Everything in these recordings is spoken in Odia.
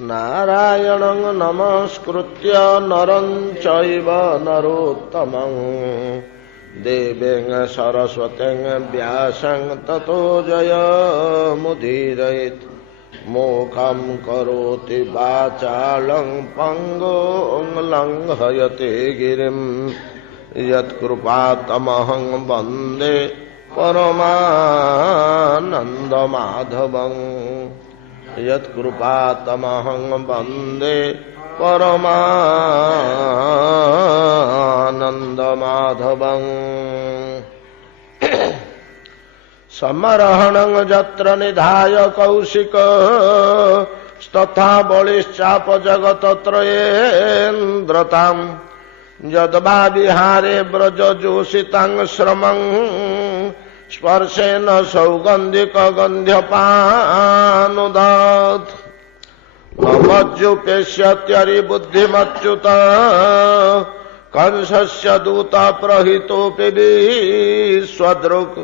नारायणं नमस्कृत्य नरं चैव नरोत्तमं देवीं सरस्वतीं व्यासं ततो जयमुदीरयेत् मूकं करोति वाचालं पङ्गुं लङ्घयते गिरिं यत्कृपातमहं वन्दे परमानन्दमाधवं यत्कृपातमहं वन्दे परमानन्दमाधवं समरहणं यत्र निधाय कौशिक तथा बलिश्चाप जगतत्रयेन्द्रतां यद्वा विहारे व्रजजोषितां श्रमं स्पर्शेन सौगन्धिकगन्ध्यपानुदात् नमज्जुपेष्यत्यरिबुद्धिमच्युत कंसस्य दूता प्रहितोऽपि विश्वदृक्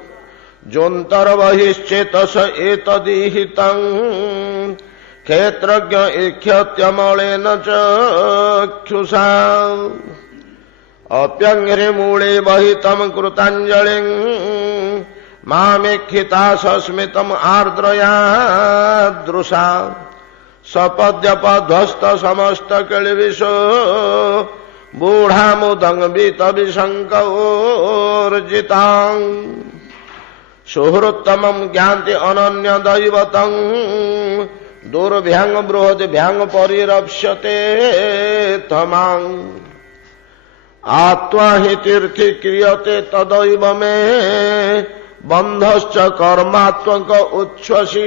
जोऽन्तर्बहिश्चेतस एतदीहितं क्षेत्रज्ञ ईख्यत्यमलेन चक्षुषा अप्यङ्घ्रिमूले वहितं कृताञ्जलिं मामेक्षिता सस्मितम् आर्द्रया दृशा सपद्यपध्वस्त समस्त किलबिषो बूढामुदङ्बितविशङ्कोर्जितां सुहृत्तमं ज्ञान्ति अनन्यदैवतं दुर्भ्यां बृहद्भ्यां परिरप्स्यते तमां आत्मा हि तीर्थी क्रियते तदैव मे बन्धश्च कर्मात्मक उच्छ्वसित्यतः।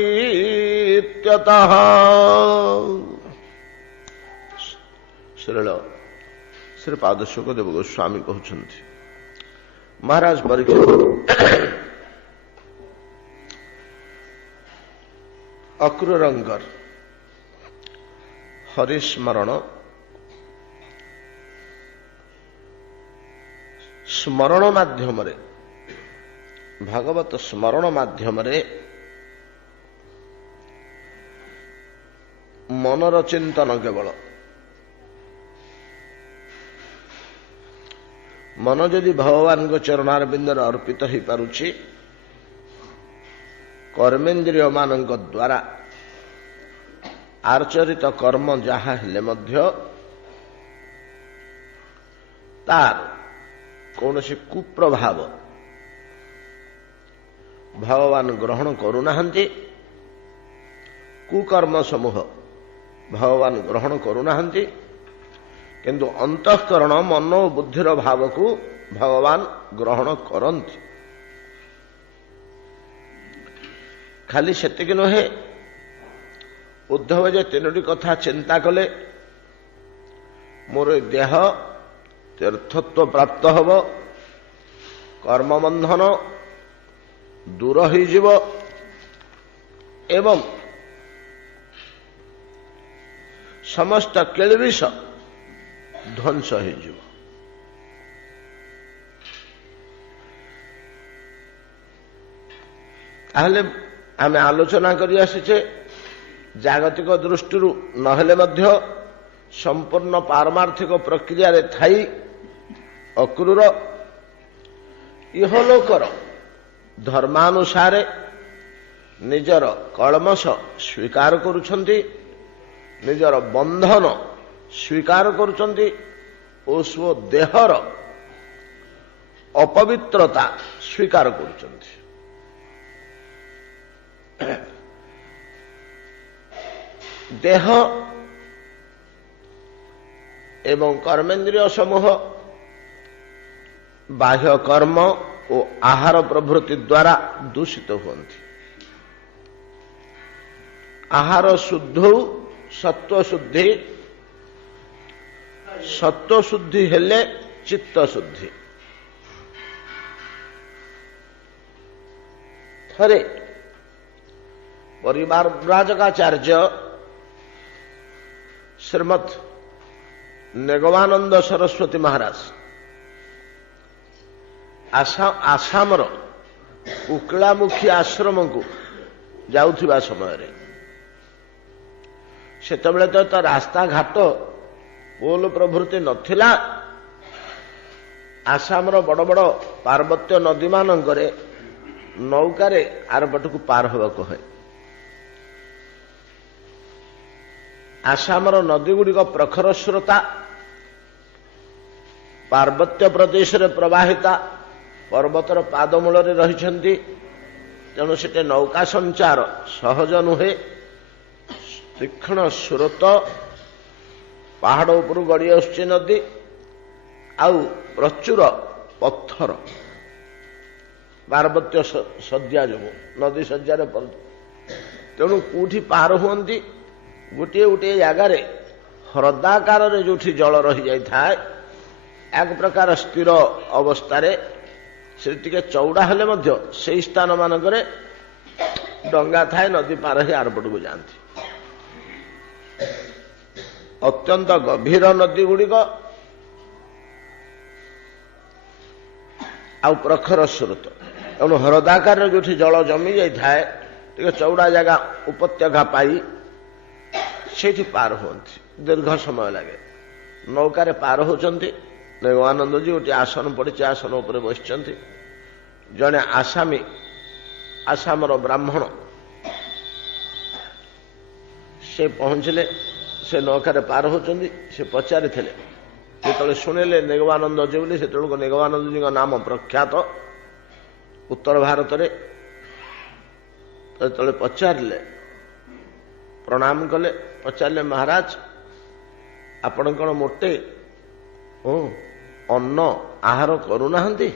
श्रीपाद शुकदेव गोस्वामी कहते महाराज परीक्षित अक्रूरंकर हरिस्मरण स्मरण माध्यम भागवत स्मरण माध्यम मनर चिंतन केवल मन जदि भगवान को चरणारविंदर अर्पित हो पारुछि कर्मेन्द्रिय मानक द्वारा आचरित कर्म जहा हेले मध्य तार कौनसी कुप्रभाव भगवान ग्रहण करुनाहांती कुकर्म समूह भगवान ग्रहण करुनाहांती किंतु अंतःकरण मन और बुद्धिर भाव को भगवान ग्रहण करती। खाली सेतिक नुहे उद्धव जे तीनोटी कथा चिंता कले मोर देह तीर्थत्व प्राप्त हब कर्मबंधन दूर होइजिव एवं समस्त केलविष ध्वंस होइजिव। ताहले आमे आलोचना करि आसिछे जागतिक दृष्टि नहेले मध्य संपूर्ण पारमार्थिक प्रक्रिया रे थाई अक्रूर इहलोकर धर्मानुसारे निजर कलमश स्वीकार करुछंती निजर बंधन स्वीकार करुछंती और स्व देहर अपवित्रता स्वीकार करुछंती। देह एवं कर्मेन्द्रिय समूह बाह्य कर्म और आहार प्रभृति द्वारा दूषित होती। आहार शुद्ध सत्व शुद्धि सत्व शुद्धि हेले चित्त शुद्धि। थरे परिवार राजकाचार्य श्रीमद निगमानंद सरस्वती महाराज आसामर उकलामुखी आश्रम को जाउथिबा समय रे ସେତେବେଳେ ତ ରାସ୍ତାଘାଟ ପୋଲ ପ୍ରଭୃତି ନଥିଲା। ଆସାମର ବଡ଼ ବଡ଼ ପାର୍ବତ୍ୟ ନଦୀମାନଙ୍କରେ ନୌକାରେ ଆରପଟକୁ ପାର ହେବାକୁ ହୁଏ। ଆସାମର ନଦୀଗୁଡ଼ିକ ପ୍ରଖର ସ୍ରୋତା, ପାର୍ବତ୍ୟ ପ୍ରଦେଶରେ ପ୍ରବାହିତା, ପର୍ବତର ପାଦମୂଳରେ ରହିଛନ୍ତି। ତେଣୁ ସେଠି ନୌକା ସଞ୍ଚାର ସହଜ ନୁହେଁ। ତୀକ୍ଷ୍ଣ ସ୍ରୋତ, ପାହାଡ଼ ଉପରୁ ଗଡ଼ି ଆସୁଛି ନଦୀ, ଆଉ ପ୍ରଚୁର ପଥର ପାର୍ବତ୍ୟ ଶଯ୍ୟା ଯୋଗୁଁ ନଦୀ ଶଯ୍ୟାରେ ପଡ଼ୁଛି। ତେଣୁ କେଉଁଠି ପାର ହୁଅନ୍ତି, ଗୋଟିଏ ଗୋଟିଏ ଜାଗାରେ ହ୍ରଦାକାରରେ ଯେଉଁଠି ଜଳ ରହିଯାଇଥାଏ, ଏକ ପ୍ରକାର ସ୍ଥିର ଅବସ୍ଥାରେ, ସେ ଟିକେ ଚଉଡ଼ା ହେଲେ ମଧ୍ୟ ସେହି ସ୍ଥାନମାନଙ୍କରେ ଡଙ୍ଗା ଥାଏ, ନଦୀ ପାର ହୋଇ ଆରପଟକୁ ଯାଆନ୍ତି। ଅତ୍ୟନ୍ତ ଗଭୀର ନଦୀଗୁଡ଼ିକ ଆଉ ପ୍ରଖର ସ୍ରୋତ, ତେଣୁ ହ୍ରଦାକାରରେ ଯେଉଁଠି ଜଳ ଜମି ଯାଇଥାଏ, ଟିକେ ଚଉଡ଼ା ଜାଗା ଉପତ୍ୟକା ପାଇ ସେଇଠି ପାର ହୁଅନ୍ତି। ଦୀର୍ଘ ସମୟ ଲାଗେ। ନୌକାରେ ପାର ହେଉଛନ୍ତି। ନିଗମାନନ୍ଦଜୀ ଗୋଟିଏ ଆସନ ପଡ଼ିଛି, ଆସନ ଉପରେ ବସିଛନ୍ତି। ଜଣେ ଆସାମୀ, ଆସାମର ବ୍ରାହ୍ମଣ, ସେ ପହଞ୍ଚିଲେ। ସେ ନୌକାରେ ପାର ହେଉଛନ୍ତି। ସେ ପଚାରିଥିଲେ, ଯେତେବେଳେ ଶୁଣିଲେ ନିଗମାନନ୍ଦଜୀ ବୋଲି, ସେତେବେଳକୁ ନିଗମାନନ୍ଦଜୀଙ୍କ ନାମ ପ୍ରଖ୍ୟାତ ଉତ୍ତର ଭାରତରେ। ଯେତେବେଳେ ପଚାରିଲେ, ପ୍ରଣାମ କଲେ, ପଚାରିଲେ, ମହାରାଜ ଆପଣ କ'ଣ ମୋଟେ ଅନ୍ନ ଆହାର କରୁନାହାନ୍ତି?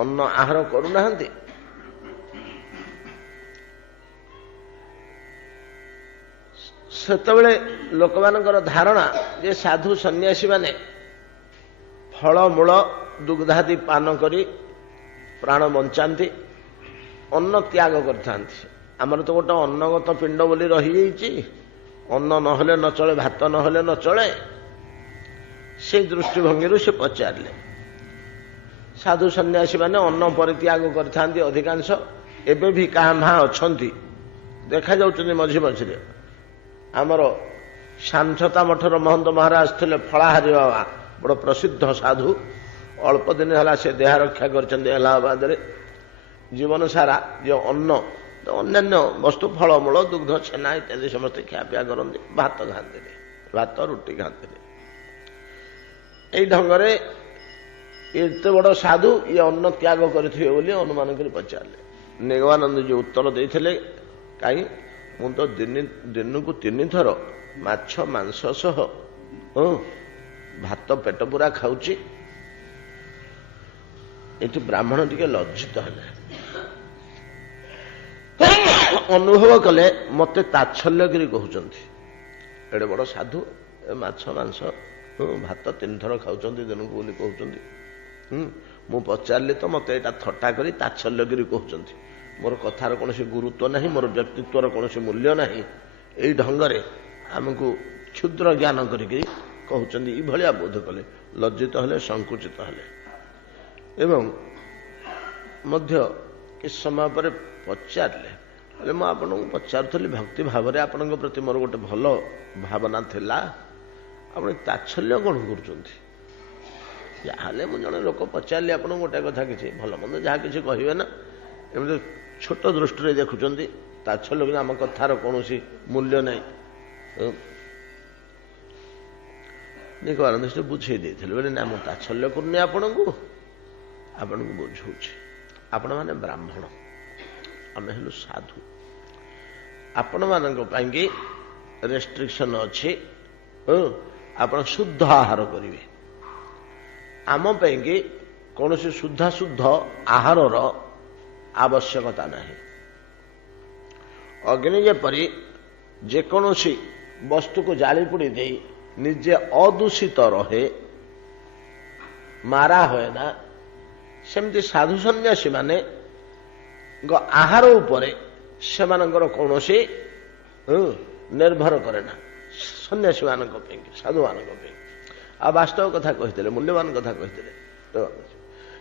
ଅନ୍ନ ଆହାର କରୁନାହାନ୍ତି? ସେତେବେଳେ ଲୋକମାନଙ୍କର ଧାରଣା ଯେ ସାଧୁ ସନ୍ନ୍ୟାସୀମାନେ ଫଳମୂଳ ଦୁଗ୍ଧାଦି ପାନ କରି ପ୍ରାଣ ବଞ୍ଚାନ୍ତି, ଅନ୍ନ ତ୍ୟାଗ କରିଥାନ୍ତି। ଆମର ତ ଗୋଟେ ଅନ୍ନଗତ ପିଣ୍ଡ ବୋଲି ରହିଯାଇଛି, ଅନ୍ନ ନହେଲେ ନ ଚଳେ, ଭାତ ନହେଲେ ନ ଚଳେ। ସେ ଦୃଷ୍ଟିଭଙ୍ଗୀରୁ ସେ ପଚାରିଲେ। ସାଧୁ ସନ୍ନ୍ୟାସୀମାନେ ଅନ୍ନ ପରିତ୍ୟାଗ କରିଥାନ୍ତି ଅଧିକାଂଶ। ଏବେ ବି କାଁ ଭାଁ ଅଛନ୍ତି, ଦେଖାଯାଉଛନ୍ତି ମଝି ମଝିରେ। ଆମର ଶାନ୍ତତା ମଠର ମହନ୍ତ ମହାରାଜ ଥିଲେ ଫଳାହାରୀ ବାବା, ବଡ଼ ପ୍ରସିଦ୍ଧ ସାଧୁ। ଅଳ୍ପ ଦିନ ହେଲା ସେ ଦେହ ରକ୍ଷା କରିଛନ୍ତି ଏଲାହାବାଦରେ। ଜୀବନ ସାରା ଯେ ଅନ୍ନ, ଅନ୍ୟାନ୍ୟ ବସ୍ତୁ, ଫଳମୂଳ, ଦୁଗ୍ଧ, ଛେନା ଇତ୍ୟାଦି ସମସ୍ତେ ଖିଆପିଆ କରନ୍ତି, ଭାତ ଖାଆନ୍ତିନି, ଭାତ ରୁଟି ଖାଆନ୍ତିନି। ଏଇ ଢଙ୍ଗରେ ଏତେ ବଡ଼ ସାଧୁ ଇଏ ଅନ୍ନ ତ୍ୟାଗ କରିଥିବେ ବୋଲି ଅନୁମାନ କରି ପଚାରିଲେ। ନିଗମାନନ୍ଦଜୀ ଉତ୍ତର ଦେଇଥିଲେ, କାହିଁ ମୁଁ ତ ଦିନକୁ 3 ଥର ମାଛ ମାଂସ ସହ ଭାତ ପେଟ ପୂରା ଖାଉଛି। ଏଠି ବ୍ରାହ୍ମଣ ଟିକେ ଲଜ୍ଜିତ ହେଲେ, ଅନୁଭବ କଲେ ମତେ ତାଚ୍ଛଲ୍ୟଗିରି କହୁଛନ୍ତି। ଏଡ଼େ ବଡ଼ ସାଧୁ ମାଛ ମାଂସ ଭାତ 3 ଥର ଖାଉଛନ୍ତି ଦିନକୁ ବୋଲି କହୁଛନ୍ତି। ମୁଁ ପଚାରିଲି ତ ମତେ ଏଇଟା ଥଟ୍ଟା କରି ତାଚ୍ଛଲ୍ୟଗିରି କହୁଛନ୍ତି। ମୋର କଥାର କୌଣସି ଗୁରୁତ୍ୱ ନାହିଁ, ମୋର ବ୍ୟକ୍ତିତ୍ୱର କୌଣସି ମୂଲ୍ୟ ନାହିଁ। ଏଇ ଢଙ୍ଗରେ ଆମକୁ କ୍ଷୁଦ୍ର ଜ୍ଞାନ କରିକି କହୁଛନ୍ତି। ଏଇଭଳିଆ ବୋଧ କଲେ, ଲଜ୍ଜିତ ହେଲେ, ସଂକୁଚିତ ହେଲେ। ଏବଂ ମଧ୍ୟ କିଛି ସମୟ ପରେ ପଚାରିଲେ, ହେଲେ ମୁଁ ଆପଣଙ୍କୁ ପଚାରୁଥିଲି ଭକ୍ତି ଭାବରେ, ଆପଣଙ୍କ ପ୍ରତି ମୋର ଗୋଟେ ଭଲ ଭାବନା ଥିଲା, ଆପଣ ତାଚ୍ଛଲ୍ୟ କ'ଣ କରୁଛନ୍ତି? ଯାହାହେଲେ ମୁଁ ଜଣେ ଲୋକ, ପଚାରିଲି ଆପଣଙ୍କୁ ଗୋଟେ କଥା, କିଛି ଭଲ ମନ୍ଦ ଯାହା କିଛି କହିବେ ନା, ଏମିତି ଛୋଟ ଦୃଷ୍ଟିରେ ଦେଖୁଛନ୍ତି, ତାଚ୍ଛଲ୍ୟ, କିନ୍ତୁ ଆମ କଥାର କୌଣସି ମୂଲ୍ୟ ନାହିଁ। ନିଗମାନନ୍ଦ ସେ ବୁଝେଇ ଦେଇଥିଲେ, ବୋଲି ନା ମୁଁ ତାଚ୍ଛଲ୍ୟ କରୁନି ଆପଣଙ୍କୁ, ଆପଣଙ୍କୁ ବୁଝଉଛି। ଆପଣମାନେ ବ୍ରାହ୍ମଣ, ଆମେ ହେଲୁ ସାଧୁ। ଆପଣମାନଙ୍କ ପାଇଁକି ରେଷ୍ଟ୍ରିକ୍ସନ ଅଛି, ଆପଣ ଶୁଦ୍ଧ ଆହାର କରିବେ। ଆମ ପାଇଁକି କୌଣସି ଶୁଦ୍ଧ ଆହାରର ଆବଶ୍ୟକତା ନାହିଁ। ଅଗ୍ନି ଯେପରି ଯେକୌଣସି ବସ୍ତୁକୁ ଜାଳି ପୋଡ଼ି ଦେଇ ନିଜେ ଅଦୂଷିତ ରହେ, ମାରା ହୁଏ ନା, ସେମିତି ସାଧୁ ସନ୍ନ୍ୟାସୀମାନେ ଆହାର ଉପରେ ସେମାନଙ୍କର କୌଣସି ନିର୍ଭର କରେ ନା, ସନ୍ନ୍ୟାସୀମାନଙ୍କ ପାଇଁ, ସାଧୁମାନଙ୍କ ପାଇଁ। ଆଉ ବାସ୍ତବ କଥା କହିଥିଲେ, ମୂଲ୍ୟବାନ କଥା କହିଥିଲେ।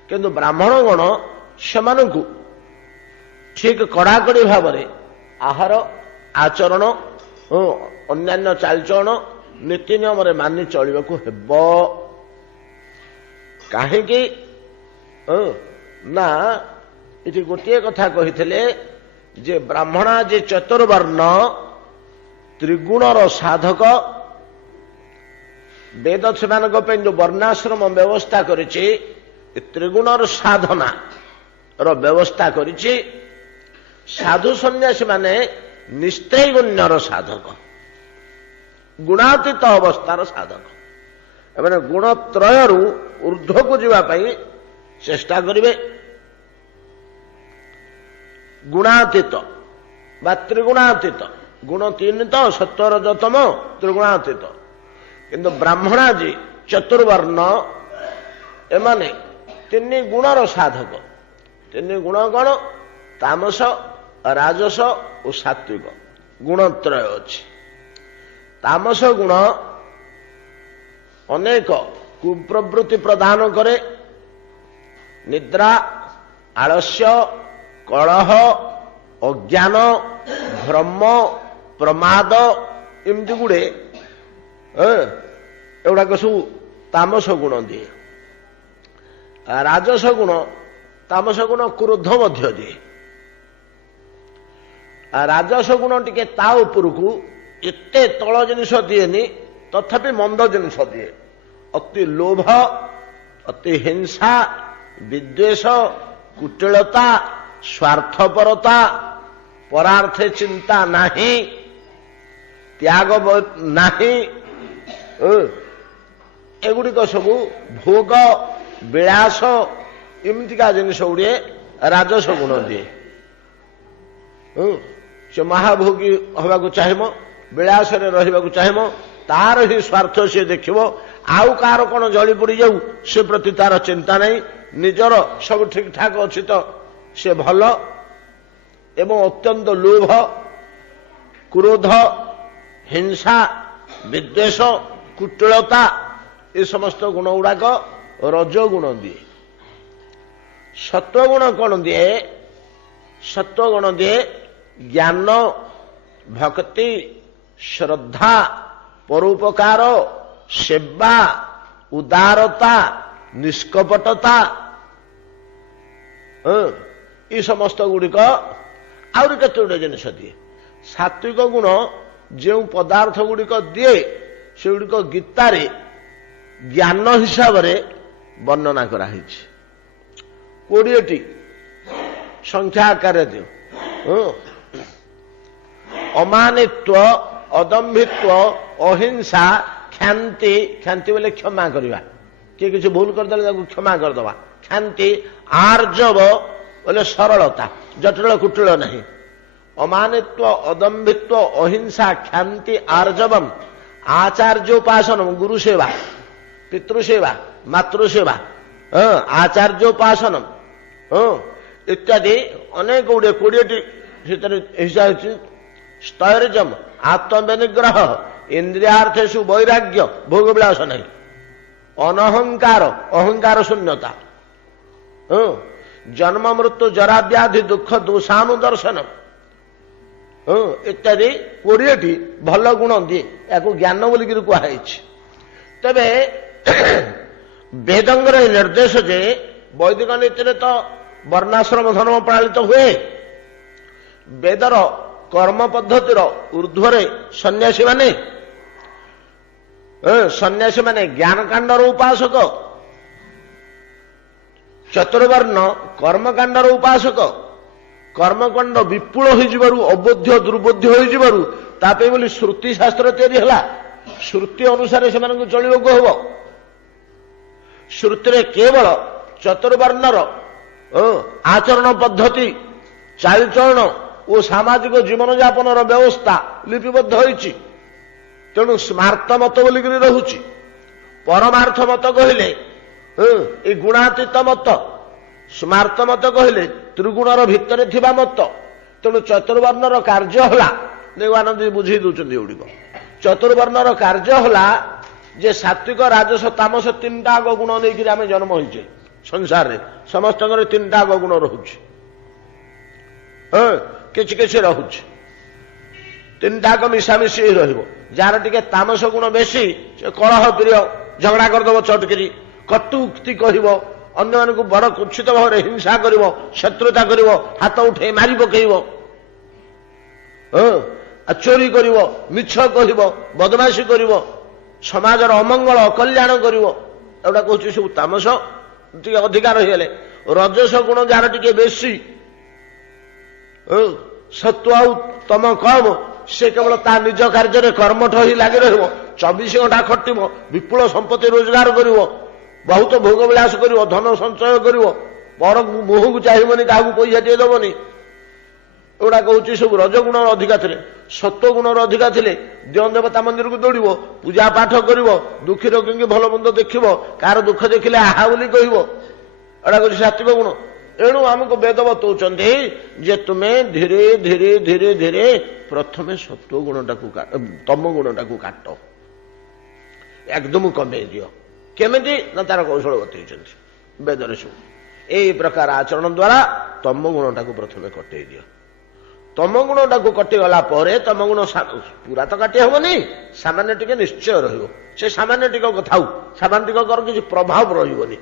କିନ୍ତୁ ବ୍ରାହ୍ମଣଗଣ ସେମାନଙ୍କୁ ଠିକ କଡ଼ାକଡ଼ି ଭାବରେ ଆହାର ଆଚରଣ ଅନ୍ୟାନ୍ୟ ଚାଲିଚଳନ ନୀତି ନିୟମରେ ମାନି ଚଳିବାକୁ ହେବ। କାହିଁକି ନା ଏଠି ଗୋଟିଏ କଥା କହିଥିଲେ ଯେ ବ୍ରାହ୍ମଣ ଯେ ଚତୁର୍ବର୍ଣ୍ଣ ତ୍ରିଗୁଣର ସାଧକ, ବେଦ ସେମାନଙ୍କ ପାଇଁ ଯୋଉ ବର୍ଣ୍ଣାଶ୍ରମ ବ୍ୟବସ୍ଥା କରିଛି, ତ୍ରିଗୁଣର ସାଧନାର ବ୍ୟବସ୍ଥା କରିଛି। ସାଧୁ ସନ୍ନ୍ୟାସୀ ମାନେ ନିସ୍ତ୍ରୈଗୁଣ୍ୟର ସାଧକ, ଗୁଣାତୀତ ଅବସ୍ଥାର ସାଧକ। ଏମାନେ ଗୁଣତ୍ରୟରୁ ଊର୍ଦ୍ଧ୍ୱକୁ ଯିବା ପାଇଁ ଚେଷ୍ଟା କରିବେ। ଗୁଣାତୀତ ବା ତ୍ରିଗୁଣାତୀତ, ଗୁଣ ତିନି ତ ସତ୍ୱ ରଜ ତମ, ତ୍ରିଗୁଣାତୀତ। କିନ୍ତୁ ବ୍ରାହ୍ମଣାଜୀ ଚତୁର୍ବର୍ଣ୍ଣ ଏମାନେ ତିନି ଗୁଣର ସାଧକ। ତିନି ଗୁଣ କଣ? ତାମସ, ରାଜସ ଓ ସାତ୍ବିକ ଗୁଣତ୍ରୟ ଅଛି। ତାମସ ଗୁଣ ଅନେକ କୁପ୍ରବୃତ୍ତି ପ୍ରଦାନ କରେ। ନିଦ୍ରା, ଆଳସ୍ୟ, କଳହ, ଅଜ୍ଞାନ, ଭ୍ରମ, ପ୍ରମାଦ ଏମିତି ଗୁଡେ ଏଗୁଡାକ ସବୁ ତାମସ ଗୁଣ ଦିଏ। ରାଜସ ଗୁଣ, ତାମସ ଗୁଣ କ୍ରୋଧ ମଧ୍ୟ ଦିଏ। ରାଜସ ଗୁଣ ଟିକେ ତା ଉପରକୁ ଏତେ ତଳ ଜିନିଷ ଦିଏନି, ତଥାପି ମନ୍ଦ ଜିନିଷ ଦିଏ। ଅତି ଲୋଭ, ଅତି ହିଂସା, ବିଦ୍ୱେଷ, କୁଟିଳତା, ସ୍ୱାର୍ଥପରତା, ପରାର୍ଥେ ଚିନ୍ତା ନାହିଁ, ତ୍ୟାଗ ନାହିଁ, ଏଗୁଡିକ ସବୁ ଭୋଗ ବିଳାସ ଏମିତିକା ଜିନିଷ ଗୁଡ଼ିଏ ରାଜସ ଗୁଣ ଦିଏ। ସେ ମହାଭୋଗୀ ହେବାକୁ ଚାହିଁବ, ବିଳାସରେ ରହିବାକୁ ଚାହିଁବ, ତାର ହିଁ ସ୍ୱାର୍ଥ ସିଏ ଦେଖିବ। ଆଉ କାହାର କଣ ଜଳି ପୋଡ଼ି ଯାଉ ସେ ପ୍ରତି ତାର ଚିନ୍ତା ନାହିଁ। ନିଜର ସବୁ ଠିକ ଠାକ ଅଛି ତ ସେ ଭଲ। ଏବଂ ଅତ୍ୟନ୍ତ ଲୋଭ, କ୍ରୋଧ, ହିଂସା, ବିଦ୍ୱେଷ, କୁଟିଳତା ଏ ସମସ୍ତ ଗୁଣ ଗୁଡାକ ରଜଗୁଣ ଦିଏ। ସତ୍ୱଗୁଣ କଣ ଦିଏ? ସତ୍ୱଗୁଣ ଦିଏ ଜ୍ଞାନ, ଭକ୍ତି, ଶ୍ରଦ୍ଧା, ପରୋପକାର, ସେବା, ଉଦାରତା, ନିଷ୍କପଟତା, ଏ ସମସ୍ତ ଗୁଡ଼ିକ ଆହୁରି କେତେ ଗୁଡ଼ିଏ ଜିନିଷ ଦିଏ। ସାତ୍ୱିକ ଗୁଣ ଯେଉଁ ପଦାର୍ଥ ଗୁଡ଼ିକ ଦିଏ ସେଗୁଡ଼ିକ ଗୀତାରେ ଜ୍ଞାନ ହିସାବରେ ବର୍ଣ୍ଣନା କରାହେଇଛି। 20ଟି ସଂଖ୍ୟା ଆକାରରେ ଦିଅ। ଅମାନିତ୍ୱ, ଅଦମ୍ଭିତ୍ୱ, ଅହିଂସା, କ୍ଷାନ୍ତି, କ୍ଷାନ୍ତି ବୋଲେ କ୍ଷମା କରିବା, କିଏ କିଛି ଭୁଲ କରିଦେଲେ ତାକୁ କ୍ଷମା କରିଦେବା। କ୍ଷାନ୍ତି, ଆର୍ଜବ ବୋଲେ ସରଳତା, ଜଟିଳ କୁଟିଳ ନାହିଁ। ଅମାନିତ୍ୱ, ଅଦମ୍ଭିତ୍ୱ, ଅହିଂସା, କ୍ଷାନ୍ତି, ଆର୍ଜବମ୍, ଆଚାର୍ଯ୍ୟୋପାସନମ୍, ଗୁରୁ ସେବା, ପିତୃସେବା, ମାତୃସେବା, ଆଚାର୍ଯ୍ୟୋପାସନମ୍ ଇତ୍ୟାଦି ଅନେକ ଗୁଡ଼ିଏ 20ଟି ଭିତରେ ହିସାବ। ସ୍ତୈର୍ଯ୍ୟମ୍, ଆତ୍ମବିନିଗ୍ରହ, ଇନ୍ଦ୍ରିୟାର୍ଥେଷୁ ବୈରାଗ୍ୟ, ଭୋଗ ବିଳାସ ନାହିଁ। ଅନହଙ୍କାର, ଅହଙ୍କାର ଶୂନ୍ୟତା, ଜନ୍ମ ମୃତ୍ୟୁ ଜରା ବ୍ୟାଧି ଦୁଃଖ ଦୋଷାନୁଦର୍ଶନ ଇତ୍ୟାଦି 20ଟି ଭଲ ଗୁଣ ଦିଏ। ଏହାକୁ ଜ୍ଞାନ ବୋଲିକିରି କୁହାଯାଇଛି। ତେବେ ବେଦଙ୍କର ଏହି ନିର୍ଦ୍ଦେଶ ଯେ ବୈଦିକ ନୀତିରେ ତ ବର୍ଣ୍ଣାଶ୍ରମ ଧର୍ମ ପାଳିତ ହୁଏ, ବେଦର କର୍ମ ପଦ୍ଧତିର ଊର୍ଦ୍ଧ୍ୱରେ ସନ୍ନ୍ୟାସୀମାନେ ଜ୍ଞାନକାଣ୍ଡର ଉପାସକ, ଚତୁର୍ବର୍ଣ୍ଣ କର୍ମକାଣ୍ଡର ଉପାସକ। କର୍ମକାଣ୍ଡ ବିପୁଳ ହୋଇଯିବାରୁ, ଅବୋଧ୍ୟ ଦୁର୍ବୋଧ୍ୟ ହୋଇଯିବାରୁ ତା ପାଇଁ ବୋଲି ଶ୍ରୁତି ଶାସ୍ତ୍ର ତିଆରି ହେଲା। ଶ୍ରୁତି ଅନୁସାରେ ସେମାନଙ୍କୁ ଚଳିବାକୁ ହେବ। ଶ୍ରୁତିରେ କେବଳ ଚତୁର୍ବର୍ଣ୍ଣର ଆଚରଣ ପଦ୍ଧତି, ଚାଳିଚଳନ ଓ ସାମାଜିକ ଜୀବନଯାପନର ବ୍ୟବସ୍ଥା ଲିପିବଦ୍ଧ ହୋଇଛି। ତେଣୁ ସ୍ମାର୍ତ ମତ ବୋଲିକିରି ରହୁଛି। ପରମାର୍ଥ ମତ କହିଲେ ଏ ଗୁଣାତୀତ ମତ, ସ୍ମାର୍ତ ମତ କହିଲେ ତ୍ରିଗୁଣର ଭିତରେ ଥିବା ମତ। ତେଣୁ ଚତୁର୍ବର୍ଣ୍ଣର କାର୍ଯ୍ୟ ହେଲା, ଦେବାନନ୍ଦ ବୁଝେଇ ଦଉଛନ୍ତି ଏଗୁଡ଼ିକ। ଚତୁର୍ବର୍ଣ୍ଣର କାର୍ଯ୍ୟ ହେଲା ଯେ ସାତ୍ୱିକ, ରାଜସ, ତାମସ ତିନିଟା ଆଗ ଗୁଣ ନେଇକିରି ଆମେ ଜନ୍ମ ହୋଇଛେ ସଂସାରରେ। ସମସ୍ତଙ୍କର ତିନିଟା ଆଗ ଗୁଣ ରହୁଛି, କିଛି କିଛି ରହୁଛି। ତିନିଟାକ ମିଶାମିଶି ରହିବ। ଯାହାର ଟିକେ ତାମସ ଗୁଣ ବେଶୀ ସେ କଳହ ପ୍ରିୟ, ଝଗଡ଼ା କରିଦେବ ଚଟକିରି, କଟୁକ୍ତି କହିବ, ଅନ୍ୟମାନଙ୍କୁ ବଡ଼ କୁତ୍ସିତ ଭାବରେ ହିଂସା କରିବ, ଶତ୍ରୁତା କରିବ, ହାତ ଉଠେଇ ମାରି ପକେଇବ, ଚୋରି କରିବ, ମିଛ କହିବ, ବଦମାସି କରିବ, ସମାଜର ଅମଙ୍ଗଳ ଅକଲ୍ୟାଣ କରିବ। ଏଗୁଡ଼ା କହୁଛି ସବୁ ତାମସ ଟିକେ ଅଧିକା ରହିଗଲେ। ରଜସ ଗୁଣ ଯାହାର ଟିକେ ବେଶୀ, ସତ୍ୱ ଆଉ ତମ କମ, ସେ କେବଳ ତା ନିଜ କାର୍ଯ୍ୟରେ କର୍ମଠ ହିଁ ଲାଗି ରହିବ, 24 ଘଣ୍ଟା ଖଟିବ, ବିପୁଳ ସମ୍ପତ୍ତି ରୋଜଗାର କରିବ, ବହୁତ ଭୋଗ ବିଳାସ କରିବ, ଧନ ସଞ୍ଚୟ କରିବ, ବଡ ମୁହଁକୁ ଚାହିଁବନି, କାହାକୁ ପଇସା ଟିକେ ଦେବନି। ଏଗୁଡ଼ା କହୁଛି ସବୁ ରଜଗୁଣର ଅଧିକା ଥିଲେ। ସତ୍ୱ ଗୁଣର ଅଧିକା ଥିଲେ ଦେବ ଦେବତା ମନ୍ଦିରକୁ ଦୌଡ଼ିବ, ପୂଜା ପାଠ କରିବ, ଦୁଃଖୀ ରୋଗୀଙ୍କୁ ଭଲ ମନ୍ଦ ଦେଖିବ, କାହାର ଦୁଃଖ ଦେଖିଲେ ଆହା ବୋଲି କହିବ। ଏଗୁଡ଼ା କହୁଛି ସାତ୍ୱିକ ଗୁଣ। ଏଣୁ ଆମକୁ ବେଦ ବତଉଛନ୍ତି ଯେ ତୁମେ ଧୀରେ ଧୀରେ ଧୀରେ ଧୀରେ ପ୍ରଥମେ ସତ୍ୱ ଗୁଣଟାକୁ ତମ ଗୁଣଟାକୁ କାଟ, ଏକଦମ କମେଇ ଦିଅ। କେମିତି ନା ତାର କୌଶଳ ବତେଇଛନ୍ତି ବେଦରେ ସବୁ। ଏଇ ପ୍ରକାର ଆଚରଣ ଦ୍ୱାରା ତମ ଗୁଣଟାକୁ ପ୍ରଥମେ କଟେଇ ଦିଅ। ତମ ଗୁଣଟାକୁ କଟିଗଲା ପରେ ତମ ଗୁଣ ପୁରା ତ କାଟି ହବନି, ସାମାନ୍ୟ ଟିକେ ନିଶ୍ଚୟ ରହିବ। ସେ ସାମାନ୍ୟ ଟିକେ ଥାଉ, ସାମାନ୍ୟ ଟିକର କିଛି ପ୍ରଭାବ ରହିବନି,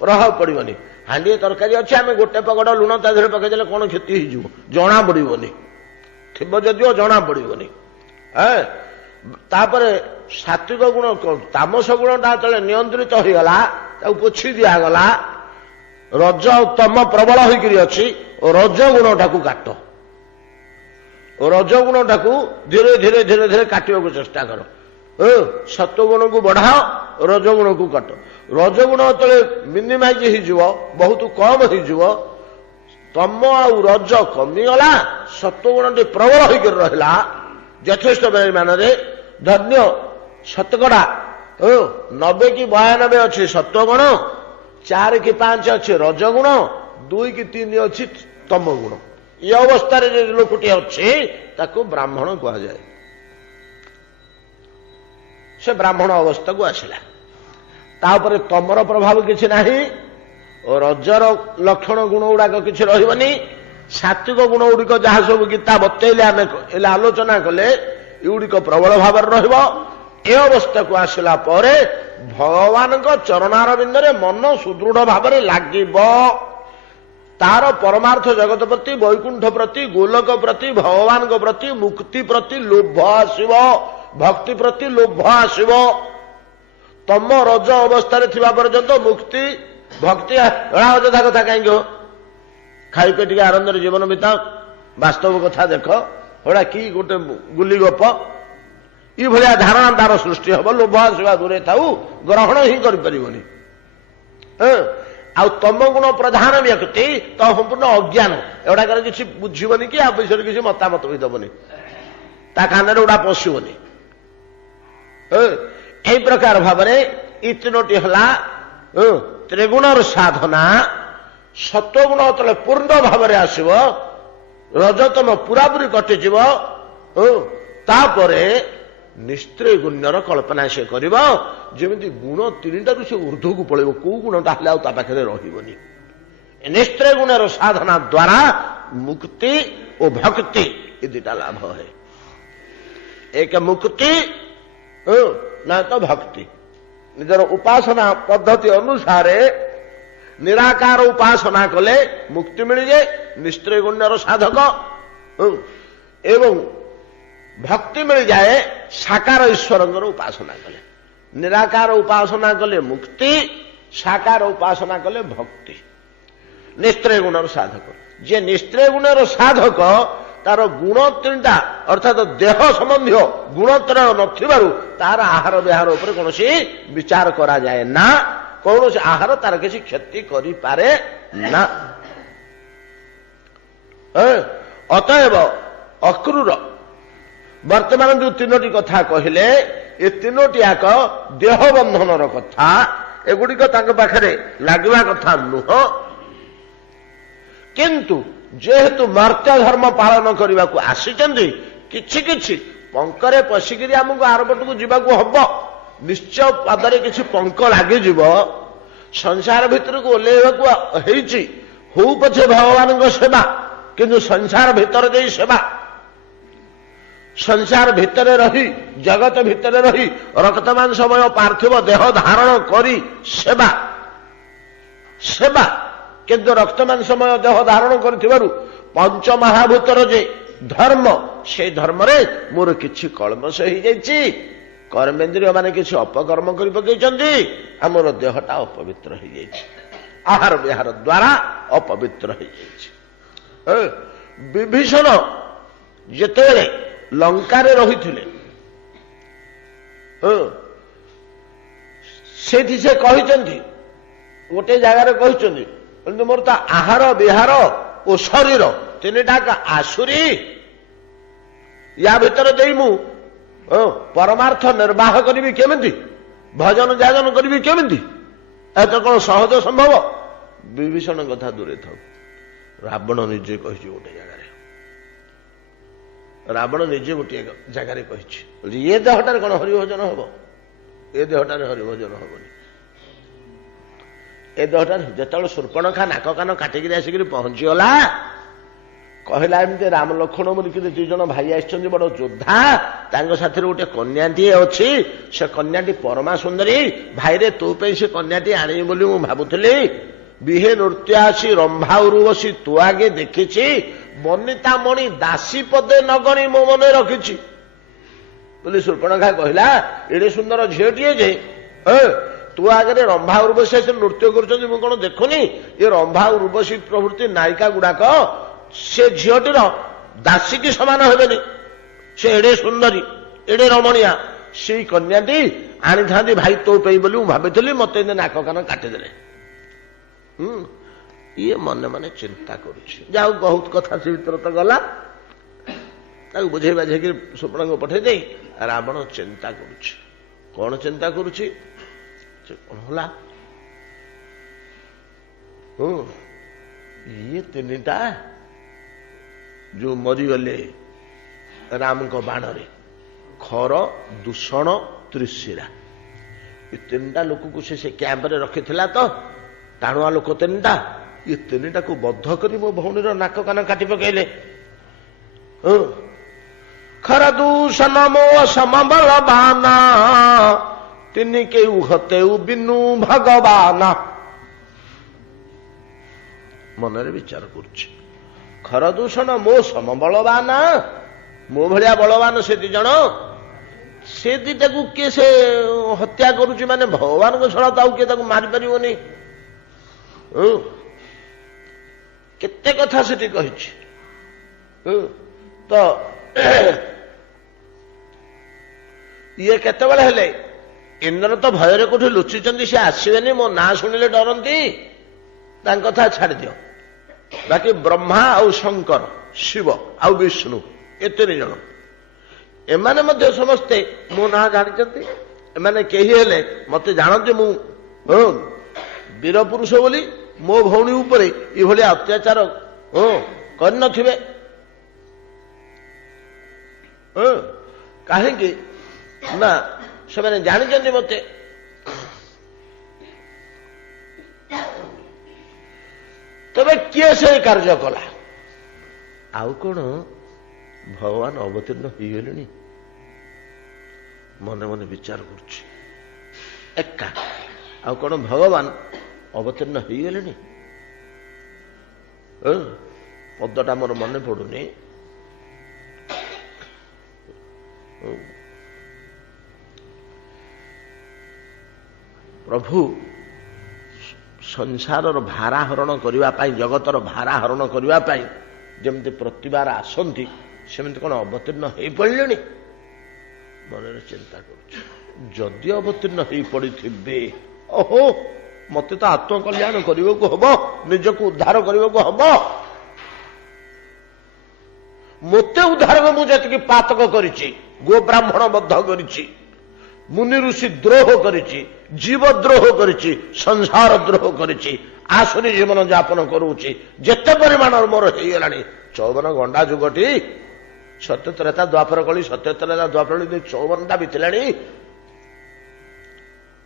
ପ୍ରଭାବ ପଡିବନି। ହାଣ୍ଡିଏ ତରକାରୀ ଅଛି, ଆମେ ଗୋଟେ ପଗଡ଼ ଲୁଣ ତା ଦେହରେ ପକେଇଦେଲେ କଣ କ୍ଷତି ହେଇଯିବ, ଜଣା ପଡିବନି, ଥିବ ଯଦିଓ ଜଣା ପଡିବନି। ତାପରେ ସାତ୍ୱିକ ଗୁଣ, ତାମସ ଗୁଣଟା ଯେତେବେଳେ ନିୟନ୍ତ୍ରିତ ହେଇଗଲା, ତାକୁ ପୋଛି ଦିଆଗଲା, ରଜ ଆଉ ତମ ପ୍ରବଳ ହେଇକିରି ଅଛି, ରଜ ଗୁଣଟାକୁ କାଟ। ରଜ ଗୁଣଟାକୁ ଧୀରେ ଧୀରେ ଧୀରେ ଧୀରେ କାଟିବାକୁ ଚେଷ୍ଟା କର। ସତ୍ୱ ଗୁଣକୁ ବଢାଅ, ରଜ ଗୁଣକୁ କାଟ। ରଜ ଗୁଣ ଯେତେବେଳେ ମିନିମାଇଜ ହେଇଯିବ, ବହୁତ କମ ହେଇଯିବ, ତମ ଆଉ ରଜ କମିଗଲା, ସତ୍ୱ ଗୁଣଟି ପ୍ରବଳ ହେଇକରି ରହିଲା ଯଥେଷ୍ଟ ପରିମାଣରେ। ଧନ୍ୟ ଶତକଡ଼ା 90 କି 92 ଅଛି ସତ୍ୱ ଗୁଣ, 4 କି 5 ଅଛି ରଜ ଗୁଣ, 2 କି 3 ଅଛି ତମ ଗୁଣ। ଏ ଅବସ୍ଥାରେ ଯେ ଲୋକଟି ଅଛି ତାକୁ ବ୍ରାହ୍ମଣ କୁହାଯାଏ। ସେ ବ୍ରାହ୍ମଣ ଅବସ୍ଥାକୁ ଆସିଲା। ତାପରେ ତମର ପ୍ରଭାବ କିଛି ନାହିଁ, ରଜର ଲକ୍ଷଣ ଗୁଣ ଗୁଡାକ କିଛି ରହିବନି। ସାତ୍ୱିକ ଗୁଣ ଗୁଡିକ ଯାହା ସବୁ ଗୀତା ବତେଇଲେ, ଆମେ ଆଲୋଚନା କଲେ, ଏଗୁଡିକ ପ୍ରବଳ ଭାବରେ ରହିବ। ଏ ଅବସ୍ଥାକୁ ଆସିଲା ପରେ ଭଗବାନଙ୍କ ଚରଣାରବିନ୍ଦରେ ମନ ସୁଦୃଢ ଭାବରେ ଲାଗିବ। ତାର ପରମାର୍ଥ ଜଗତ ପ୍ରତି, ବୈକୁଣ୍ଠ ପ୍ରତି, ଗୋଲକ ପ୍ରତି, ଭଗବାନଙ୍କ ପ୍ରତି, ମୁକ୍ତି ପ୍ରତି ଲୋଭ ଆସିବ, ଭକ୍ତି ପ୍ରତି ଲୋଭ ଆସିବ। ତମ ରଜ ଅବସ୍ଥାରେ ଥିବା ପର୍ଯ୍ୟନ୍ତ ମୁକ୍ତି ଭକ୍ତି ଅଯଥା କଥା କାହିଁକି ହୋ? ଖାଇ ପି ଟିକେ ଆନନ୍ଦରେ ଜୀବନ ବିତାଅ, ବାସ୍ତବ କଥା ଦେଖ। ଏଗୁଡ଼ା କି ଗୋଟେ ଗୁଲି ଗପ? ଏଇଭଳିଆ ଧାରଣା ତାର ସୃଷ୍ଟି ହବ, ଲୋଭ ଆସିବା ଦୂରେ ଥାଉ, ଗ୍ରହଣ ହିଁ କରିପାରିବନି। ଆଉ ତମ ଗୁଣ ପ୍ରଧାନ ବ୍ୟକ୍ତି ତ ସମ୍ପୂର୍ଣ୍ଣ ଅଜ୍ଞାନ, ଏଗୁଡାକରେ କିଛି ବୁଝିବନି କି ଆ ବିଷୟରେ କିଛି ମତାମତ ବି ଦେବନି, ତା କାନରେ ଗୁଡା ପଶିବନି। এই ପ୍ରକାର ଭାବରେ এই ତିନୋଟି ହେଲା ତ୍ରିଗୁଣର ସାଧନା। ସତ୍ୱଗୁଣ ଯେତେବେଳେ ପୂର୍ଣ୍ଣ ଭାବରେ ଆସିବ, ରଜତମ ପୁରାପୁରି କଟିଯିବ, ତାପରେ ନିସ୍ତ୍ରୟ ଗୁଣ୍ୟର କଳ୍ପନା ସେ କରିବ, ଯେମିତି ଗୁଣ ତିନିଟାରୁ ସେ ଉର୍ଦ୍ଧ୍ୱକୁ ପଳେଇବ, କୋଉ ଗୁଣଟା ହେଲେ ଆଉ ତା ପାଖରେ ରହିବନି। ନିସ୍ତ୍ରୟ ଗୁଣର ସାଧନା ଦ୍ୱାରା ମୁକ୍ତି ଓ ଭକ୍ତି ଏ ଦିଟା ଲାଭ ହୁଏ। ଏକ ମୁକ୍ତି ନା ତ ଭକ୍ତି। ନିଜର ଉପାସନା ପଦ୍ଧତି ଅନୁସାରେ ନିରାକାର ଉପାସନା କଲେ ମୁକ୍ତି ମିଳିଯାଏ, ନିସ୍ତ୍ରୟ ଗୁଣ୍ୟର ସାଧକ, ଏବଂ ଭକ୍ତି ମିଳିଯାଏ ସାକାର ଈଶ୍ୱରଙ୍କର ଉପାସନା କଲେ। ନିରାକାର ଉପାସନା କଲେ ମୁକ୍ତି, ସାକାର ଉପାସନା କଲେ ଭକ୍ତି। ନିସ୍ତ୍ରୟ ଗୁଣର ସାଧକ, ଯିଏ ନିସ୍ତ୍ରୟ ଗୁଣର ସାଧକ, ତାର ଗୁଣ ତିନିଟା ଅର୍ଥାତ୍ ଦେହ ସମ୍ବନ୍ଧୀୟ ଗୁଣତ୍ରୟ ନଥିବାରୁ ତାର ଆହାର ବିହାର ଉପରେ କୌଣସି ବିଚାର କରାଯାଏ ନା, କୌଣସି ଆହାର ତାର କିଛି କ୍ଷତି କରିପାରେ ନା। ଅତଏବ ଅକ୍ରୂର ବର୍ତ୍ତମାନ ଯୋଉ ତିନୋଟି କଥା କହିଲେ, ଏ ତିନୋଟି ଯାକ ଦେହ ବନ୍ଧନର କଥା, ଏଗୁଡିକ ତାଙ୍କ ପାଖରେ ଲାଗିବା କଥା ନୁହଁ। କିନ୍ତୁ ଯେହେତୁ ମର୍ତ୍ତ୍ୟ ଧର୍ମ ପାଳନ କରିବାକୁ ଆସିଛନ୍ତି, କିଛି କିଛି ପଙ୍କରେ ପଶିକିରି ଆମକୁ ଆରପଟକୁ ଯିବାକୁ ହବ, ନିଶ୍ଚୟ ପାଦରେ କିଛି ପଙ୍କ ଲାଗିଯିବ। ସଂସାର ଭିତରକୁ ଓହ୍ଲେଇବାକୁ ହେଇଛି, ହଉ ପଛେ ଭଗବାନଙ୍କ ସେବା, କିନ୍ତୁ ସଂସାର ଭିତରେ ଦେଇ ସେବା। संसार भितर रही जगत भितर रही रक्त मांसमय पार्थिव देह धारण करी सेवा सेवा किंतु रक्त मांसमय देह धारण करिथिबारु पंच महाभूतर जे धर्म से धर्म रे मोर किछि कलमश हो जाइछि कर्मेन्द्रिय माने किछि अपकर्म करि पकैछन्ति हमर देहटा अपवित्र हो जाइछि आहार विहार द्वारा अपवित्र हो जाइछि विभीषण जेतेबेले लंकारे रहिथिले सेठी से कहिछन्ति गोटे जगार कहिछन्ति किंतु मोर तो आहार विहार ओ शरीर तीनटा आसुरी या भीतर दे मु परमार्थ निर्वाह करी केमिति भजन जाजन करी केमिति तो कौन सहज संभव विभीषण कथा दूरे था रावण निजे कही गोटे जगार रावण निजे गोटे जगार कही ये देहटार कौन हरिभजन हम ए देहटार हरिभजन हेनी ए देहटार जो शूर्पणखा नाक कान काटिक आसिक पहुंचीगला कहला एमती राम लक्ष्मण बोलिक दुई जन भाई आसछन्ति बड़ योद्धा तांग साथी गोटे कन्याटी अच्छी से कन्याटी परमा सुंदरी भाई रे तू पे से कन्याटी आनी बोली मु भाबुथली बिहे नृत्य आसी रंभा उर्वशी तू आगे देखिछि बनिता मणि दासी पदे नगणी मो मन रखिछि बोली शूर्पणखा कहला एडे सुंदर झीटीए जे तू आगे रंभा उर्वशी से नृत्य कर कौन देखुनी ये रंभा उर्वशी प्रभृति नायिका गुड़ाक से झीटीर दासी की समान हेनी से एडे सुंदरी एडे रमणिया से कन्याटी आनी था भाई तो पे बोली भाई मत नाक कान काटिदेले ये मन मन चिंता कर बहुत कथा से भर तो गला बुझे बाझे स्वप्न को पठे दे रावण चिंता कौन चिंता करुच्ची कौन होला ये तीनटा जो मरीगले राम को बाण रे खर दूषण त्रिशिरा ये तीनटा लोक को से कैंप रे रखी तो टाणुआ लोक तीनटा ये तीनटा को बद्ध करी मो भौणीर नाक कान काटी पकैले खर दूषण मो समबलवाना तीन के हते बिनु भगवान मनरे विचार करुच्ची खर दूषण मो समबलवान मो भलिया बलवान से दी जन से दीटा को किए से हत्या करुच्ची माने भगवान को छड़ा तो किए मारी पारिबनी केते कथा से कही तो ये केतेबेले हेले इंद्र तो भयर कोठी लुचिचंदी से आसबेनी मो ना शुणिले डरंती तांक कथा छाड़ दियो बाकी ब्रह्मा आउ शंकर शिव आउ विष्णु ये तीन जन एमाने मध्य समस्ते मो ना जानिचंती एमाने केही हेले मते जानते मु वीर पुरुष बोली मो भौणी उपरे ये अत्याचार करनथिबे कहीं ना से जानी मते तबे किए से कार्य कला आउ कौन भगवान अवतीर्ण हो गले मन मन विचार करुच्ची एका आउ कौन भगवान अवतीर्ण हो गले पदटा मोर मन पड़ुनी प्रभु संसार भारा हरण करने जगतर भारा हरण करने जमती प्रतिबार आसती सेमती कौन अवतीर्ण हो पड़े मन चिंता करुदी अवतीर्ण हो पड़ी ओहो मत तो आत्मकल्याण करने को हम निजक उद्धार करने को हम मत उद्धार को मुझे पातक करी गो ब्राह्मण बद्ध करी मुनि ऋषि द्रोह करी जीव द्रोह करी संसार द्रोह करी आसुरी जीवन यापन करुच्ची जेते परिमाण मोर हो गला 54 घंटा जुगटी सत्यत्रता द्वापर कली सत्यत्रता द्वापर 54टा बीतला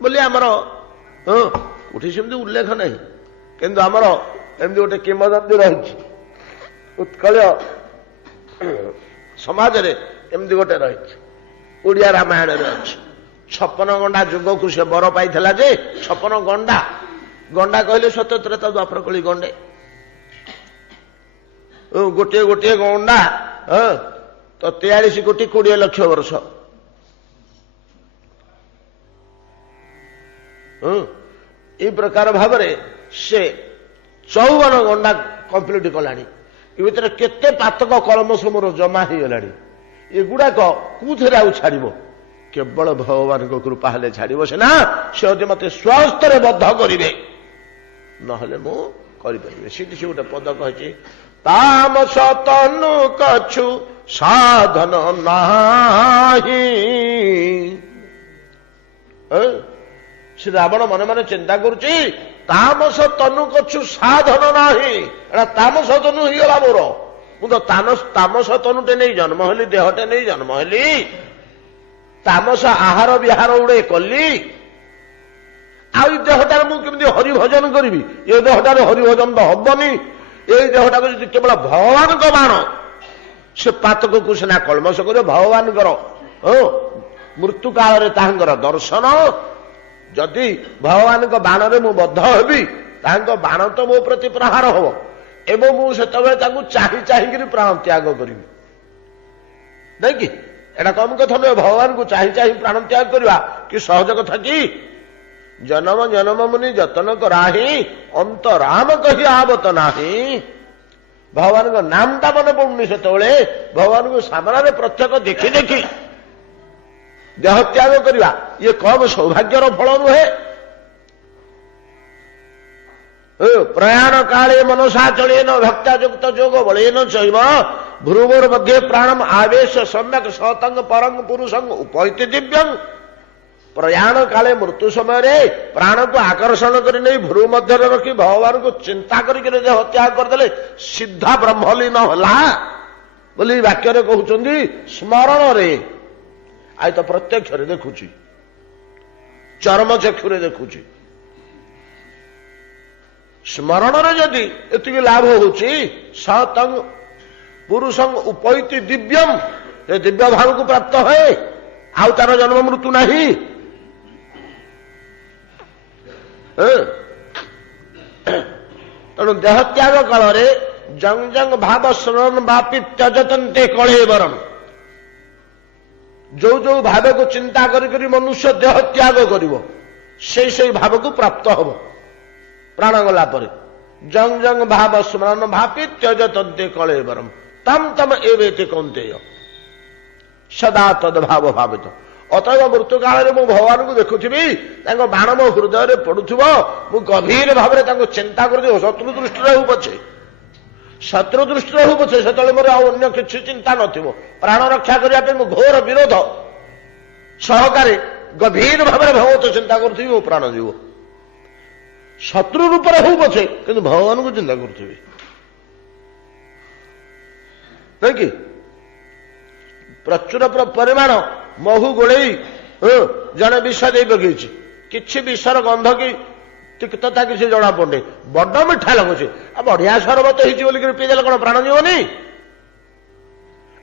बोली आमर उठी सेमती उल्लेख नहीं किंतु आमर एमती गोटे किंवदंती रही उत्कल समाज रे ଏମିତି ଗୋଟେ ରହିଛି ଓଡ଼ିଆ ରାମାୟଣରେ ଅଛି। 56 ଗଣ୍ଡା ଯୁଗକୁ ସେ ବର ପାଇଥିଲା ଯେ 56 ଗଣ୍ଡା, ଗଣ୍ଡା କହିଲେ ସତ୍ୟତ୍ରେତା ଦ୍ୱାପର କଳି ଗଣ୍ଡେ, ଗୋଟିଏ ଗୋଟିଏ ଗଣ୍ଡା ତ 43 କୋଟି 20 ଲକ୍ଷ ବର୍ଷ। এই ପ୍ରକାର ଭାବରେ ସେ 54 ଗଣ୍ଡା କମ୍ପ୍ଲିଟ କଲାଣି। ଏ ଭିତରେ କେତେ ପାତକ କଳମସ ମୋର ଜମା ହେଇଗଲାଣି। ଏଗୁଡାକ କୋଉଥିରେ ଆଉ ଛାଡ଼ିବ? କେବଳ ଭଗବାନଙ୍କ କୃପା ହେଲେ ଛାଡ଼ିବ ସିନା। ସେ ଯଦି ମତେ ସ୍ୱହସ୍ତରେ ବଦ୍ଧ କରିବେ, ନହେଲେ ମୁଁ କରିପାରିବି। ସେଠି ସେ ଗୋଟେ ପଦ କହିଛି, ତାମସ ତନୁ କଛୁ ସାଧନ ନାହିଁ। ସେ ରାବଣ ମନେ ମନେ ଚିନ୍ତା କରୁଛି, ତାମସ ତନୁ କଛୁ ସାଧନ ନାହିଁ। ଏଟା ତାମସ ତନୁ ହେଇଗଲା ମୋର। ମୁଁ ତ ତାମସ ତନୁଟେ ନେଇ ଜନ୍ମ ହେଲି, ଦେହଟେ ନେଇ ଜନ୍ମ ହେଲି, ତାମସ ଆହାର ବିହାର ଗୁଡେ କଲି। ଆଉ ଏଇ ଦେହଟାରେ ମୁଁ କେମିତି ହରିଭଜନ କରିବି? ଏ ଦେହଟାରେ ହରିଭଜନ ତ ହବନି। ଏଇ ଦେହଟାକୁ ଯଦି କେବଳ ଭଗବାନଙ୍କ ବାଣ, ସେ ପାତକକୁ ସିନା କଳମସ କରିବ। ଭଗବାନଙ୍କର ମୃତ୍ୟୁ କାଳରେ ତାହାଙ୍କର ଦର୍ଶନ, ଯଦି ଭଗବାନଙ୍କ ବାଣରେ ମୁଁ ବଦ୍ଧ ହେବି, ତାହାଙ୍କ ବାଣ ତ ମୋ ପ୍ରତି ପ୍ରହାର ହବ ଏବଂ ମୁଁ ସେତେବେଳେ ତାଙ୍କୁ ଚାହିଁ ଚାହିଁକିରି ପ୍ରାଣ ତ୍ୟାଗ କରିବି। ନାଇଁ କି? ଏଟା କମ କଥା ନୁହେଁ। ଭଗବାନଙ୍କୁ ଚାହିଁ ଚାହିଁ ପ୍ରାଣ ତ୍ୟାଗ କରିବା କି ସହଜ କଥା କି? ଜନମ ଜନମ ମୁନି ଯତନ କରାହି, ଅନ୍ତରାମ କହି ଆବତ ନାହିଁ। ଭଗବାନଙ୍କ ନାମଟା ମନେ ପଡୁନି ସେତେବେଳେ। ଭଗବାନଙ୍କୁ ସାମ୍ନାରେ ପ୍ରତ୍ୟକ୍ଷ ଦେଖି ଦେଖି ଦେହ ତ୍ୟାଗ କରିବା ଇଏ କମ ସୌଭାଗ୍ୟର ଫଳ ନୁହେଁ। ପ୍ରୟାଣ କାଳେ ମନସା ଚଳେନ ଭକ୍ତା ଯୁକ୍ତ ଯୋଗ ବଳେନ ଚୈବ ଭ୍ରୁବୋର ମଧ୍ୟ ପ୍ରାଣମ ଆବେଶ ସମ୍ୟକ ସତଙ୍ଗ ପରଙ୍ଗ ପୁରୁଷଙ୍ଗ ଉପୈତି ଦିବ୍ୟଂ। ପ୍ରୟାଣ କାଳେ ମୃତ୍ୟୁ ସମୟରେ ପ୍ରାଣକୁ ଆକର୍ଷଣ କରି ନେଇ ଭ୍ରୁ ମଧ୍ୟରେ ରଖି ଭଗବାନଙ୍କୁ ଚିନ୍ତା କରିକି ଦେହ ତ୍ୟାଗ କରିଦେଲେ ସିଦ୍ଧା ବ୍ରହ୍ମଲୀନ ହେଲା ବୋଲି ବାକ୍ୟରେ କହୁଛନ୍ତି। ସ୍ମରଣରେ ଆଇ ତ ପ୍ରତ୍ୟକ୍ଷରେ ଦେଖୁଛି, ଚର୍ମ ଚକ୍ଷୁରେ ଦେଖୁଛି। ସ୍ମରଣରେ ଯଦି ଏତିକି ଲାଭ ହଉଛି, ସତଙ୍ଗ ପୁରୁଷଙ୍ଗ ଉପୈତି ଦିବ୍ୟମ୍, ଏ ଦିବ୍ୟ ଭାବକୁ ପ୍ରାପ୍ତ ହୁଏ, ଆଉ ତାର ଜନ୍ମ ମୃତ୍ୟୁ ନାହିଁ। ତେଣୁ ଦେହ ତ୍ୟାଗ କାଳରେ ଜଙ୍ଗ ଜଙ୍ଗ ଭାବ ଶ୍ରରଣ ବାପି ତ୍ୟଜତନ୍ତେ କଳେବରମ୍। ଯୋଉ ଯୋଉ ଭାବକୁ ଚିନ୍ତା କରି ମନୁଷ୍ୟ ଦେହ ତ୍ୟାଗ କରିବ, ସେଇ ଭାବକୁ ପ୍ରାପ୍ତ ହବ ପ୍ରାଣ ଗଲା ପରେ। ଜଙ୍ଗ ଜଙ୍ଗ ଭାବ ସ୍ମରଣ ଭାପି ତ୍ୟଜତନ୍ତେ କଳେବରମ୍ ତମ ତମ ଏବେତି କୌନ୍ତେୟ ସଦା ତଦ୍ଭାବ ଭାବିତ। ଅତଏବ ମୃତ୍ୟୁ କାଳରେ ମୁଁ ଭଗବାନଙ୍କୁ ଦେଖୁଥିବି, ତାଙ୍କ ବାଣ ମୋ ହୃଦୟରେ ପଡୁଥିବ, ମୁଁ ଗଭୀର ଭାବରେ ତାଙ୍କୁ ଚିନ୍ତା କରୁଥିବ। ଶତ୍ରୁ ଦୃଷ୍ଟିରେ ହଉ ପଛେ, ଶତ୍ରୁ ଦୃଷ୍ଟିରେ ହଉ ପଛେ, ସେତେବେଳେ ମୋର ଆଉ ଅନ୍ୟ କିଛି ଚିନ୍ତା ନଥିବ। ପ୍ରାଣ ରକ୍ଷା କରିବା ପାଇଁ ମୁଁ ଘୋର ବିରୋଧ ସହକାରେ ଗଭୀର ଭାବରେ ଭଗବତ ଚିନ୍ତା କରୁଥିବି, ମୋ ପ୍ରାଣ ଯିବ। ଶତ୍ରୁ ରୂପରେ ହଉ ପଛେ, କିନ୍ତୁ ଭଗବାନଙ୍କୁ ଚିନ୍ତା କରୁଥିବି। ନାଇଁ କି? ପ୍ରଚୁର ପରିମାଣ ମହୁ ଗୋଳେଇ ଜଣେ ବିଷ ଦେଇ ପକେଇଛି, କିଛି ବିଷର ଗନ୍ଧ କି ତିକ୍ତତା କିଛି ଜଣା ପଡୁନି, ବଡ ମିଠା ଲାଗୁଛି। ଆଉ ବଢିଆ ସରବତ ହେଇଛି ବୋଲିକି ପିଇଦେଲେ କଣ ପ୍ରାଣ ଯିବନି?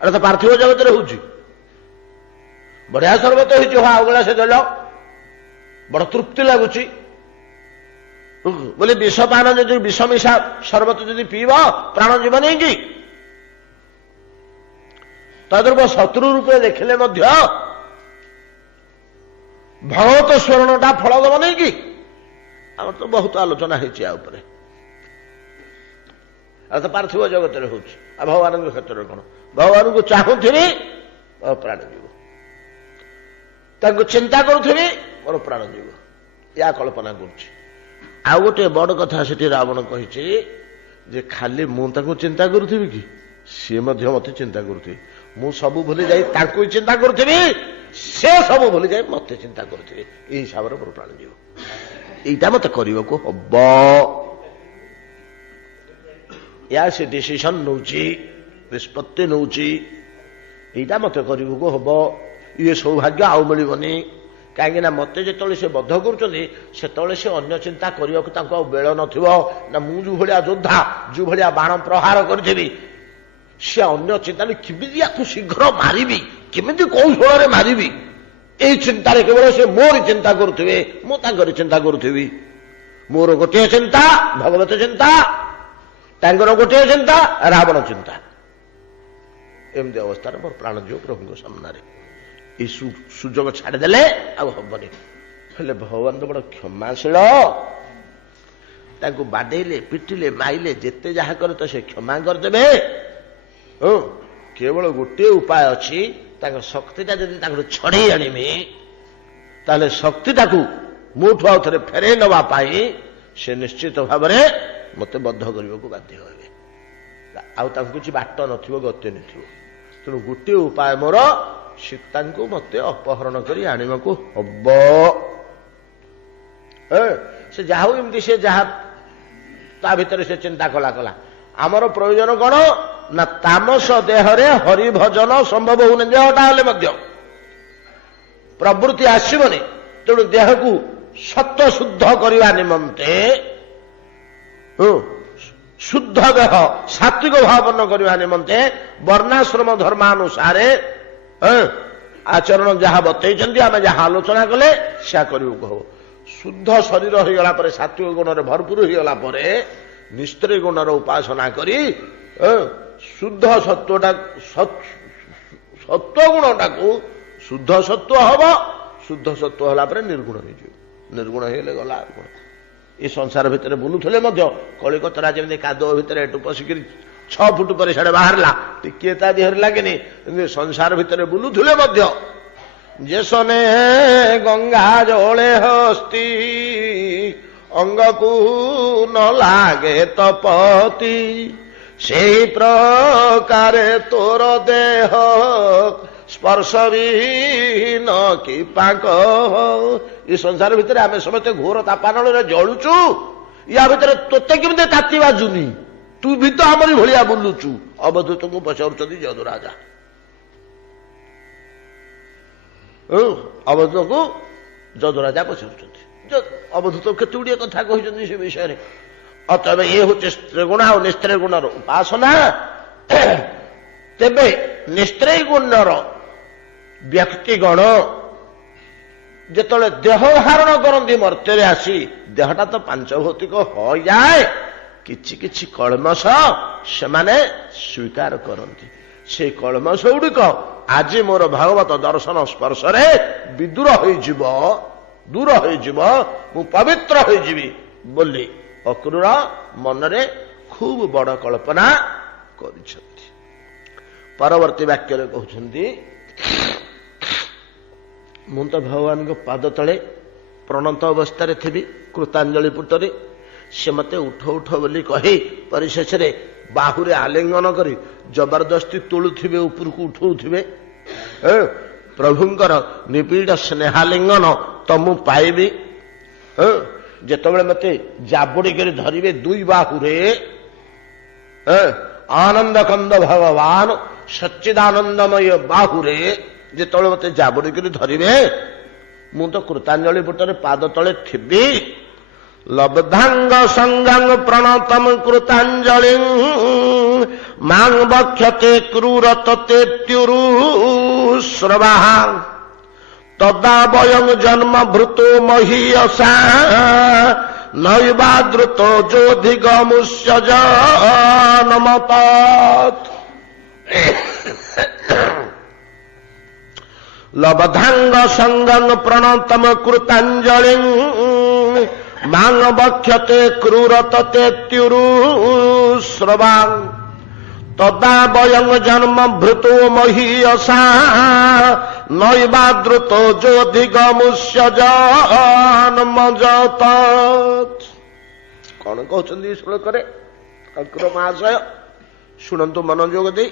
ଏଟା ତ ପାର୍ଥିବ ଜଗତରେ ହଉଛି। ବଢିଆ ସରବତ ହେଇଛି, ଆଉ ଗ୍ଲାସ ଦେଲ, ବଡ ତୃପ୍ତି ଲାଗୁଛି ବୋଲି ବିଷ ପାନ ଯଦି ବିଷ ମିଶା ସରବତ ଯଦି ପିଇବ ପ୍ରାଣ ଯିବନି କି? ତଦ୍ରୂପ ଶତ୍ରୁ ରୂପେ ଦେଖିଲେ ମଧ୍ୟ ଭଗବତ ସ୍ମରଣଟା ଫଳ ଦେବ ନାହିଁ କି? ଆମର ତ ବହୁତ ଆଲୋଚନା ହେଇଛି ଆ ଉପରେ। ଆଉ ତ ପାର୍ଥିବ ଜଗତରେ ହଉଛି, ଆଉ ଭଗବାନଙ୍କ କ୍ଷେତ୍ରରେ କଣ? ଭଗବାନଙ୍କୁ ଚାହୁଁଥିବି ମୋର ପ୍ରାଣ ଯିବ, ତାଙ୍କୁ ଚିନ୍ତା କରୁଥିବି ମୋର ପ୍ରାଣ ଯିବ, ଏହା କଳ୍ପନା କରୁଛି। ଆଉ ଗୋଟେ ବଡ କଥା ସେଠି ରାବଣ କହିଛି ଯେ ଖାଲି ମୁଁ ତାଙ୍କୁ ଚିନ୍ତା କରୁଥିବି କି, ସିଏ ମଧ୍ୟ ମତେ ଚିନ୍ତା କରୁଥିବେ। ମୁଁ ସବୁ ଭୁଲି ଯାଇ ତାଙ୍କୁ ଚିନ୍ତା କରୁଥିବି, ସେ ସବୁ ଭୁଲି ଯାଇ ମତେ ଚିନ୍ତା କରୁଥିବେ। ଏଇ ହିସାବରେ ମୋର ପ୍ରାଣ ଯିବ। ଏଇଟା ମତେ କରିବାକୁ ହବ। ୟା ସେ ଡିସିସନ ନଉଛି, ନିଷ୍ପତ୍ତି ନଉଛି, ଏଇଟା ମତେ କରିବାକୁ ହବ। ଇଏ ସୌଭାଗ୍ୟ ଆଉ ମିଳିବନି। କାହିଁକି ନା ମତେ ଯେତେବେଳେ ସେ ବଦ୍ଧ କରୁଛନ୍ତି, ସେତେବେଳେ ସେ ଅନ୍ୟ ଚିନ୍ତା କରିବାକୁ ତାଙ୍କୁ ଆଉ ବେଳ ନଥିବ। ନା ମୁଁ ଯୋଉ ଭଳିଆ ଯୋଦ୍ଧା, ଯୋଉ ଭଳିଆ ବାଣ ପ୍ରହାର କରିଥିବି, ସେ ଅନ୍ୟ ଚିନ୍ତା କେମିତି ୟାକୁ ଶୀଘ୍ର ମାରିବି, କେମିତି କୌଶଳରେ ମାରିବି ଏଇ ଚିନ୍ତାରେ କେବଳ ସେ ମୋରି ଚିନ୍ତା କରୁଥିବେ, ମୁଁ ତାଙ୍କରି ଚିନ୍ତା କରୁଥିବି। ମୋର ଗୋଟିଏ ଚିନ୍ତା ଭଗବତ ଚିନ୍ତା, ତାଙ୍କର ଗୋଟିଏ ଚିନ୍ତା ରାବଣ ଚିନ୍ତା। ଏମିତି ଅବସ୍ଥାରେ ମୋର ପ୍ରାଣ ଯିବ ପ୍ରଭୁଙ୍କ ସାମ୍ନାରେ। ଏଇ ସୁଯୋଗ ଛାଡ଼ିଦେଲେ ଆଉ ହବନି। ହେଲେ ଭଗବାନ ତ ବଡ଼ କ୍ଷମାଶୀଳ, ତାଙ୍କୁ ବାଡେଇଲେ ପିଟିଲେ ମାଇଲେ ଯେତେ ଯାହା କରେ ତ ସେ କ୍ଷମା କରିଦେବେ। କେବଳ ଗୋଟିଏ ଉପାୟ ଅଛି, ତାଙ୍କ ଶକ୍ତିଟା ଯଦି ତାଙ୍କର ଛଡେଇ ଆଣିବି ତାହେଲେ ଶକ୍ତିଟାକୁ ମୋଠୁ ଆଉ ଥରେ ଫେରେଇ ନେବା ପାଇଁ ସେ ନିଶ୍ଚିତ ଭାବରେ ମତେ ବଦ୍ଧ କରିବାକୁ ବାଧ୍ୟ ହେବେ। ଆଉ ତାଙ୍କୁ କିଛି ବାଟ ନଥିବ, ଗତି ନଥିବ। ତେଣୁ ଗୋଟିଏ ଉପାୟ ମୋର, ସୀତାଙ୍କୁ ମତେ ଅପହରଣ କରି ଆଣିବାକୁ ହବ। ସେ ଯାହା ହଉ ଏମିତି ସେ ଯାହା ତା ଭିତରେ ସେ ଚିନ୍ତା କଲା। ଆମର ପ୍ରୟୋଜନ କଣ ନା ତାମସ ଦେହରେ ହରିଭଜନ ସମ୍ଭବ ହଉନି। ଦେହଟା ହେଲେ ମଧ୍ୟ ପ୍ରବୃତ୍ତି ଆସିବନି। ତେଣୁ ଦେହକୁ ସତ୍ୱ ଶୁଦ୍ଧ କରିବା ନିମନ୍ତେ, ଶୁଦ୍ଧ ଦେହ ସାତ୍ବିକ ଭାବନ କରିବା ନିମନ୍ତେ ବର୍ଣ୍ଣାଶ୍ରମ ଧର୍ମାନୁସାରେ ଆଚରଣ ଯାହା ବତେଇଛନ୍ତି, ଆମେ ଯାହା ଆଲୋଚନା କଲେ ସେହା କରିବାକୁ ହବ। ଶୁଦ୍ଧ ଶରୀର ହୋଇଗଲା ପରେ, ସାତ୍ବିକ ଗୁଣରେ ଭରପୁର ହୋଇଗଲା ପରେ ନିସ୍ତ୍ରୀ ଗୁଣର ଉପାସନା କରି ଶୁଦ୍ଧ ସତ୍ୱ ଗୁଣଟାକୁ ଶୁଦ୍ଧ ସତ୍ୱ ହବ। ଶୁଦ୍ଧ ସତ୍ୱ ହେଲା ପରେ ନିର୍ଗୁଣ ହେଇଯିବ। ନିର୍ଗୁଣ ହେଇଗଲେ ଗଲା ଗୁଣ। ଏ ସଂସାର ଭିତରେ ବୁଲୁଥିଲେ ମଧ୍ୟ କଳିକତରା ଯେମିତି କାଦୁଅ ଭିତରେ ଏଠୁ ପଶିକିରି 6 ଫୁଟ ପରେ ସେଆଡେ ବାହାରିଲା, ଟିକିଏ ତା ଦେହରେ ଲାଗେନି। ସଂସାର ଭିତରେ ବୁଲୁଥିଲେ ମଧ୍ୟ ଯେସନେ ଗଙ୍ଗା ଜଳେ ହସ୍ତି ଅଙ୍ଗକୁ ନ ଲାଗେ ତପତି, ସେହି ପ୍ରକାରେ ତୋର ଦେହ ସ୍ପର୍ଶ ବିହୀନ କି ପାକ। ଏ ସଂସାର ଭିତରେ ଆମେ ସମସ୍ତେ ଘୋର ତାପାନଳରେ ଜଳୁଛୁ। ୟା ଭିତରେ ତୋତେ କେମିତି ତାତି ବାଜୁନି? ତୁ ବି ତ ଆମରି ଭଳିଆ ବୁଲୁଛୁ। ଅବଧୂତଙ୍କୁ ପଚାରୁଛନ୍ତି ଯଦୁରାଜା। ଅବଧୂତଙ୍କୁ ଯଦୁରାଜା ପଚାରୁଛନ୍ତି। ଅବଧୂତ କେତେ ଗୁଡ଼ିଏ କଥା କହିଛନ୍ତି ସେ ବିଷୟରେ। ଅତଏବ ଇଏ ହଉଛି ସ୍ତ୍ରୀଗୁଣ ଆଉ ନିସ୍ତ୍ରୀ ଗୁଣର ଉପାସନା। ତେବେ ନିସ୍ତ୍ରୀ ଗୁଣର ବ୍ୟକ୍ତିଗଣ ଯେତେବେଳେ ଦେହ ଧାରଣ କରନ୍ତି ମର୍ତ୍ତ୍ୟରେ ଆସି, ଦେହଟା ତ ପାଞ୍ଚଭୌତିକ ହୋଇଯାଏ, କିଛି କିଛି କଳମସ ସେମାନେ ସ୍ୱୀକାର କରନ୍ତି। সেই କଳମସ ଗୁଡ଼ିକ ଆଜି ମୋର ଭାଗବତ ଦର୍ଶନ ସ୍ପର୍ଶରେ ବିଦୂର ହୋଇଯିବ, ଦୂର ହୋଇଯିବ, ମୁଁ ପବିତ୍ର ହୋଇଯିବି ବୋଲି ଅକ୍ରୂର ମନରେ ଖୁବ୍ ବଡ଼ କଳ୍ପନା କରିଛନ୍ତି। ପରବର୍ତ୍ତୀ ବାକ୍ୟରେ କହୁଛନ୍ତି, ମୁଁ ତ ଭଗବାନଙ୍କ ପାଦ ତଳେ ପ୍ରଣତ ଅବସ୍ଥାରେ ଥିବି କୃତାଞ୍ଜଳି ପୁଟରେ। ସେ ମତେ ଉଠ ଉଠ ବୋଲି କହି ପରିଶେଷରେ ବାହୁରେ ଆଲିଙ୍ଗନ କରି ଜବରଦସ୍ତି ତୋଳୁଥିବେ, ଉପରକୁ ଉଠଉଥିବେ। ପ୍ରଭୁଙ୍କର ନିବିଡ଼ ସ୍ନେହାଲିଙ୍ଗନ ତ ମୁଁ ପାଇବି। ଯେତେବେଳେ ମତେ ଜାବୁଡ଼ି କରି ଧରିବେ ଦୁଇ ବାହୁରେ, ଆନନ୍ଦ କନ୍ଦ ଭଗବାନ ସଚ୍ଚିଦାନନ୍ଦମୟ ବାହୁରେ ଯେତେବେଳେ ମତେ ଜାବୁଡ଼ି କରି ଧରିବେ, ମୁଁ ତ କୃତାଞ୍ଜଳି ପୁଟରେ ପାଦ ତଳେ ଥିବି। ଲବ୍ଧାଙ୍ଗ ସଙ୍ଗାଙ୍ଗ ପ୍ରଣତମ କୃତାଞ୍ଜଳି ମାଂ ବକ୍ଷତେ କ୍ରୂରତତେ ତ୍ୟୁରୁଶ୍ରବା ତଦା ବୟଂ ଜନ୍ମ ଭୃତୁ ମହୀୟସା ନୈବାଦୃତ ଯୋଧିଗମୁଷ୍ୟ ଜନମତତ୍। ଲବ୍ଧାଙ୍ଗ ସଙ୍ଗଂ ପ୍ରଣତମ କୃତାଞ୍ଜଳି ମାଂ ବକ୍ଷତେ କ୍ରୂରତତେ ତ୍ୟୁରୁଶ୍ରବା ତଦା ବୟଂ ଜନ୍ମ ଭୃତୁ ମହୀୟସା ନୈବାଦୃତ ଯୋଧିଗମୁଷ୍ୟ ଜନମତତ୍। କଣ କହୁଛନ୍ତି ଶ୍ଲୋକରେ ଠାକୁର ମହାଶୟ? ଶୁଣନ୍ତୁ ମନୋଯୋଗ ଦେଇ।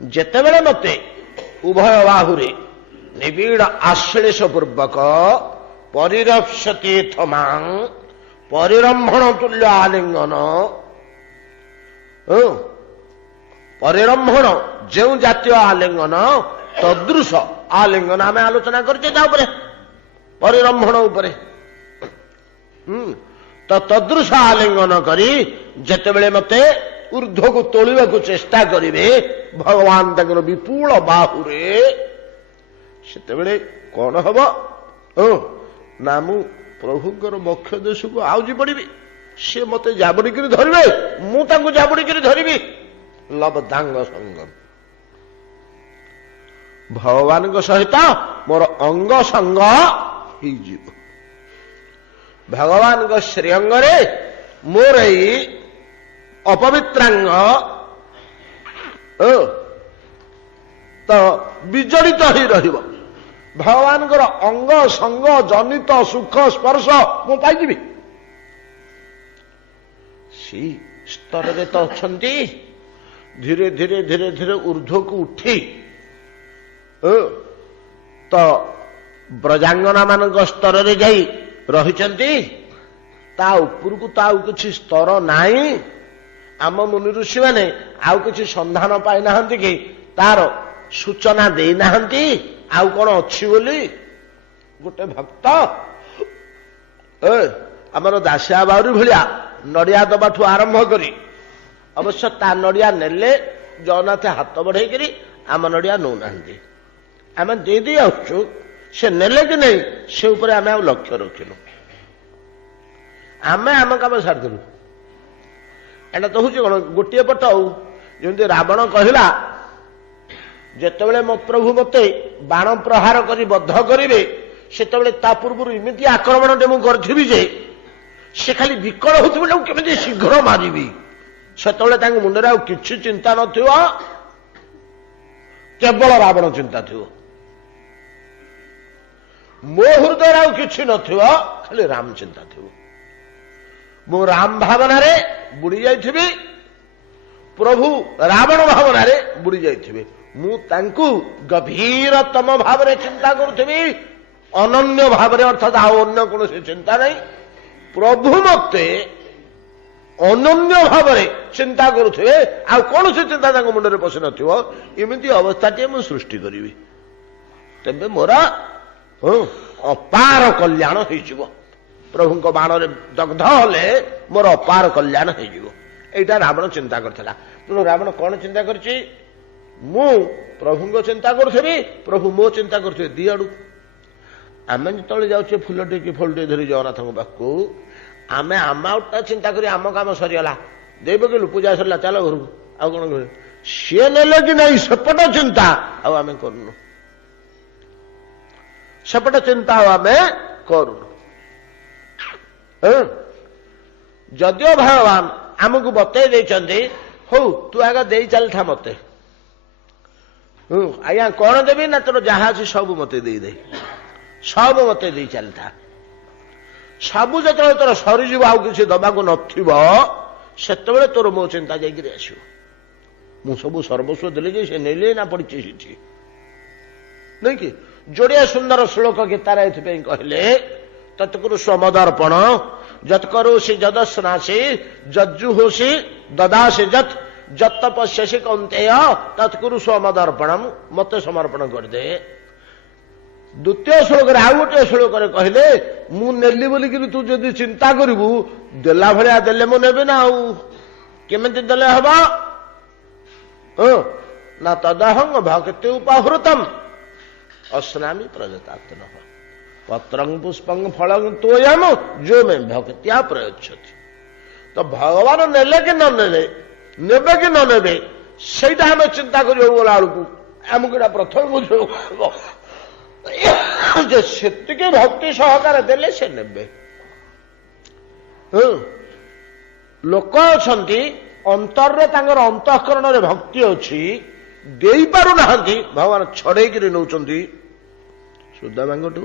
ଯେତେବେଳେ ମତେ ଉଭୟ ବାହୁରେ ନିବିଡ଼ ଆଶ୍ଳେଷ ପୂର୍ବକ ପରିରପ୍ସତି ଥମାଂ ପରିରମ୍ଭଣ ତୁଲ୍ୟ ଆଲିଙ୍ଗନ, ପରିରମ୍ଭଣ ଯେଉଁ ଜାତୀୟ ଆଲିଙ୍ଗନ, ତଦୃଶ ଆଲିଙ୍ଗନ ଆମେ ଆଲୋଚନା କରିଛେ ତା ଉପରେ, ପରିରମ୍ଭଣ ଉପରେ। ତ ତଦୃଶ ଆଲିଙ୍ଗନ କରି ଯେତେବେଳେ ମତେ ঊର୍ଦ୍ଧ୍ୱକୁ ତୋଳିବାକୁ ଚେଷ୍ଟା କରିବେ ଭଗବାନ ତାଙ୍କର ବିପୁଳ ବାହୁରେ, ସେତେବେଳେ କଣ ହବ? ନା ମୁଁ ପ୍ରଭୁଙ୍କର ବକ୍ଷ ଦେଶକୁ ଆଉଜି ପଡ଼ିବି, ସେ ମତେ ଜାବୁଡ଼ିକିରି ଧରିବେ, ମୁଁ ତାଙ୍କୁ ଜାବୁଡ଼ିକିରି ଧରିବି। ଲବ୍ଧାଙ୍ଗ ସଙ୍ଗମ, ଭଗବାନଙ୍କ ସହିତ ମୋର ଅଙ୍ଗ ସଙ୍ଗ ହେଇଯିବ। ଭଗବାନଙ୍କ ଶ୍ରୀଅଙ୍ଗରେ ମୋର ଏଇ ଅପବିତ୍ରାଙ୍ଗ ତ ବିଜଡ଼ିତ ହେଇ ରହିବ। ଭଗବାନଙ୍କର ଅଙ୍ଗ ସଙ୍ଗ ଜନିତ ସୁଖ ସ୍ପର୍ଶ ମୁଁ ପାଇଯିବି। ସେଇ ସ୍ତରରେ ତ ଅଛନ୍ତି। ଧୀରେ ଧୀରେ ଧୀରେ ଧୀରେ ଊର୍ଦ୍ଧ୍ୱକୁ ଉଠି ତ ବ୍ରଜାଙ୍ଗନା ମାନଙ୍କ ସ୍ତରରେ ଯାଇ ରହିଛନ୍ତି। ତା ଉପରକୁ ତ ଆଉ କିଛି ସ୍ତର ନାହିଁ। ଆମ ମୁନି ଋଷିମାନେ ଆଉ କିଛି ସନ୍ଧାନ ପାଇନାହାନ୍ତି କି ତାର ସୂଚନା ଦେଇନାହାନ୍ତି ଆଉ କଣ ଅଛି ବୋଲି। ଗୋଟେ ଭକ୍ତ ଆମର ଦାସିଆ ବାଉରୀ ଭଳିଆ ନଡିଆ ଦବାଠୁ ଆରମ୍ଭ କରି, ଅବଶ୍ୟ ତା ନଡିଆ ନେଲେ ଜଗନ୍ନାଥ ହାତ ବଢେଇକିରି ଆମ ନଡିଆ ନେଉନାହାନ୍ତି, ଆମେ ଦେଇଦେଇ ଆସୁଛୁ। ସେ ନେଲେ କି ନାହିଁ ସେ ଉପରେ ଆମେ ଆଉ ଲକ୍ଷ୍ୟ ରଖିନୁ, ଆମେ ଆମ କାମ ସାରିଦେଲୁ। ଏଇଟା ତ ହଉଛି କଣ ଗୋଟିଏ ପଟ। ଆଉ ଯେମିତି ରାବଣ କହିଲା, ଯେତେବେଳେ ମୋ ପ୍ରଭୁ ମୋତେ ବାଣ ପ୍ରହାର କରି ବଦ୍ଧ କରିବେ, ସେତେବେଳେ ତା ପୂର୍ବରୁ ଏମିତି ଆକ୍ରମଣଟେ ମୁଁ କରିଥିବି ଯେ ସେ ଖାଲି ବିକଳ ହଉଥିବ, ତାକୁ କେମିତି ଶୀଘ୍ର ମାରିବି। ସେତେବେଳେ ତାଙ୍କ ମୁଣ୍ଡରେ ଆଉ କିଛି ଚିନ୍ତା ନଥିବ, କେବଳ ରାବଣ ଚିନ୍ତା ଥିବ। ମୋ ହୃଦୟରେ ଆଉ କିଛି ନଥିବ, ଖାଲି ରାମ ଚିନ୍ତା ଥିବ। ମୁଁ ରାମ ଭାବନାରେ ବୁଡି ଯାଇଥିବି, ପ୍ରଭୁ ରାବଣ ଭାବନାରେ ବୁଡି ଯାଇଥିବେ। ମୁଁ ତାଙ୍କୁ ଗଭୀରତମ ଭାବରେ ଚିନ୍ତା କରୁଥିବି, ଅନନ୍ୟ ଭାବରେ, ଅର୍ଥାତ୍ ଆଉ ଅନ୍ୟ କୌଣସି ଚିନ୍ତା ନାହିଁ। ପ୍ରଭୁ ମତେ ଅନନ୍ୟ ଭାବରେ ଚିନ୍ତା କରୁଥିବେ, ଆଉ କୌଣସି ଚିନ୍ତା ତାଙ୍କ ମୁଣ୍ଡରେ ପଶିନଥିବ। ଏମିତି ଅବସ୍ଥାଟିଏ ମୁଁ ସୃଷ୍ଟି କରିବି, ତେବେ ମୋର ଅପାର କଲ୍ୟାଣ ହେଇଯିବ। ପ୍ରଭୁଙ୍କ ବାଣରେ ଦଗ୍ଧ ହେଲେ ମୋର ଅପାର କଲ୍ୟାଣ ହେଇଯିବ। ଏଇଟା ରାବଣ ଚିନ୍ତା କରିଥିଲା। ତେଣୁ ରାବଣ କଣ ଚିନ୍ତା କରିଛି? ମୁଁ ପ୍ରଭୁଙ୍କ ଚିନ୍ତା କରୁଥିବି, ପ୍ରଭୁ ମୋ ଚିନ୍ତା କରୁଥିବେ। ଦି ଆଡୁ ଆମେ ଯେତେବେଳେ ଯାଉଛେ ଫୁଲଟେ କି ଫଳଟେ ଧରି ଜଗନ୍ନାଥଙ୍କ ପାଖକୁ, ଆମେ ଆମାଉଣ୍ଟଟା ଚିନ୍ତା କରି ଆମ କାମ ସରିଗଲା, ଦେଇ ପକେଇଲୁ, ପୂଜା ସରିଲା, ଚାଲ ଘରକୁ। ଆଉ କଣ କରିବୁ? ସିଏ ନେଲେ କି ନାହିଁ ସେପଟ ଚିନ୍ତା ଆଉ ଆମେ କରୁନୁ, ସେପଟ ଚିନ୍ତା ଆଉ ଆମେ କରୁନୁ। ଯଦିଓ ଭଗବାନ ଆମକୁ ବତେଇ ଦେଇଛନ୍ତି, ହଉ ତୁ ଆଗ ଦେଇ ଚାଲିଥା ମତେ। ଆଜ୍ଞା କଣ ଦେବି? ନା ତୋର ଯାହା ଅଛି ସବୁ ମତେ ଦେଇଦେ, ସବୁ ମତେ ଦେଇ ଚାଲିଥା। ସବୁ ଯେତେବେଳେ ତୋର ସରିଯିବ, ଆଉ କିଛି ଦବାକୁ ନଥିବ, ସେତେବେଳେ ତୋର ମୋ ଚିନ୍ତା ଯାଇକିରି ଆସିବ। ମୁଁ ସବୁ ସର୍ବସ୍ୱ ଦେଲି ଯେ ସେ ନେଲେ ନା ପଡିଛି ସେଠି, ନାଇଁ କି? ଯୋଡ଼ିଏ ସୁନ୍ଦର ଶ୍ଲୋକ ଗୀତାରେ ଏଥିପାଇଁ କହିଲେ, ତତ୍କୁରୁ ସ୍ୱମଦର୍ପଣ ଯତ୍କରୋଷି ଯଦସ୍ନାସି ଯଜ୍ଜୁହୋଷି ଦଦାସି ଯତ୍ ଯତ୍ତପଶ୍ୟସି କୌନ୍ତେୟ ତତ୍କୁରୁ ସ୍ୱମଦର୍ପଣମ୍, ମତେ ସମର୍ପଣ କରିଦେ। ଦ୍ୱିତୀୟ ଶ୍ଲୋକରେ ଆଉ ଗୋଟିଏ ଶ୍ଲୋକରେ କହିଲେ, ମୁଁ ନେଲି ବୋଲିକିରି ତୁ ଯଦି ଚିନ୍ତା କରିବୁ, ଦେଲା ଭଳିଆ ଦେଲେ ମୁଁ ନେବି ନା। ଆଉ କେମିତି ଦେଲେ ହବ? ନା ତଦହଂ ଭକ୍ତି ଉପହୃତମ୍ ଅସ୍ନାମି ପ୍ରଜତାତ୍ନ ପତ୍ରଂ ପୁଷ୍ପଂ ଫଳଂ ତୋୟମ୍ ଯୋ ମେ ଭକ୍ତ୍ୟା ପ୍ରୟଚ୍ଛତି। ତ ଭଗବାନ ନେଲେ କି ନ ନେଲେ, ନେବେ କି ନ ନେବେ, ସେଇଟା ଆମେ ଚିନ୍ତା କରିବାକୁ ଗଲା ବେଳକୁ ଆମକୁ ଏଇଟା ପ୍ରଥମେ ବୁଝିବାକୁ ହେବ ଯେ ସେତିକି ଭକ୍ତି ସହକାରେ ଦେଲେ ସେ ନେବେ। ଲୋକ ଅଛନ୍ତି ଅନ୍ତରରେ, ତାଙ୍କର ଅନ୍ତଃକରଣରେ ଭକ୍ତି ଅଛି, ଦେଇପାରୁନାହାନ୍ତି, ଭଗବାନ ଛଡେଇକିରି ନେଉଛନ୍ତି। ସୁଦାମାଙ୍କଠୁ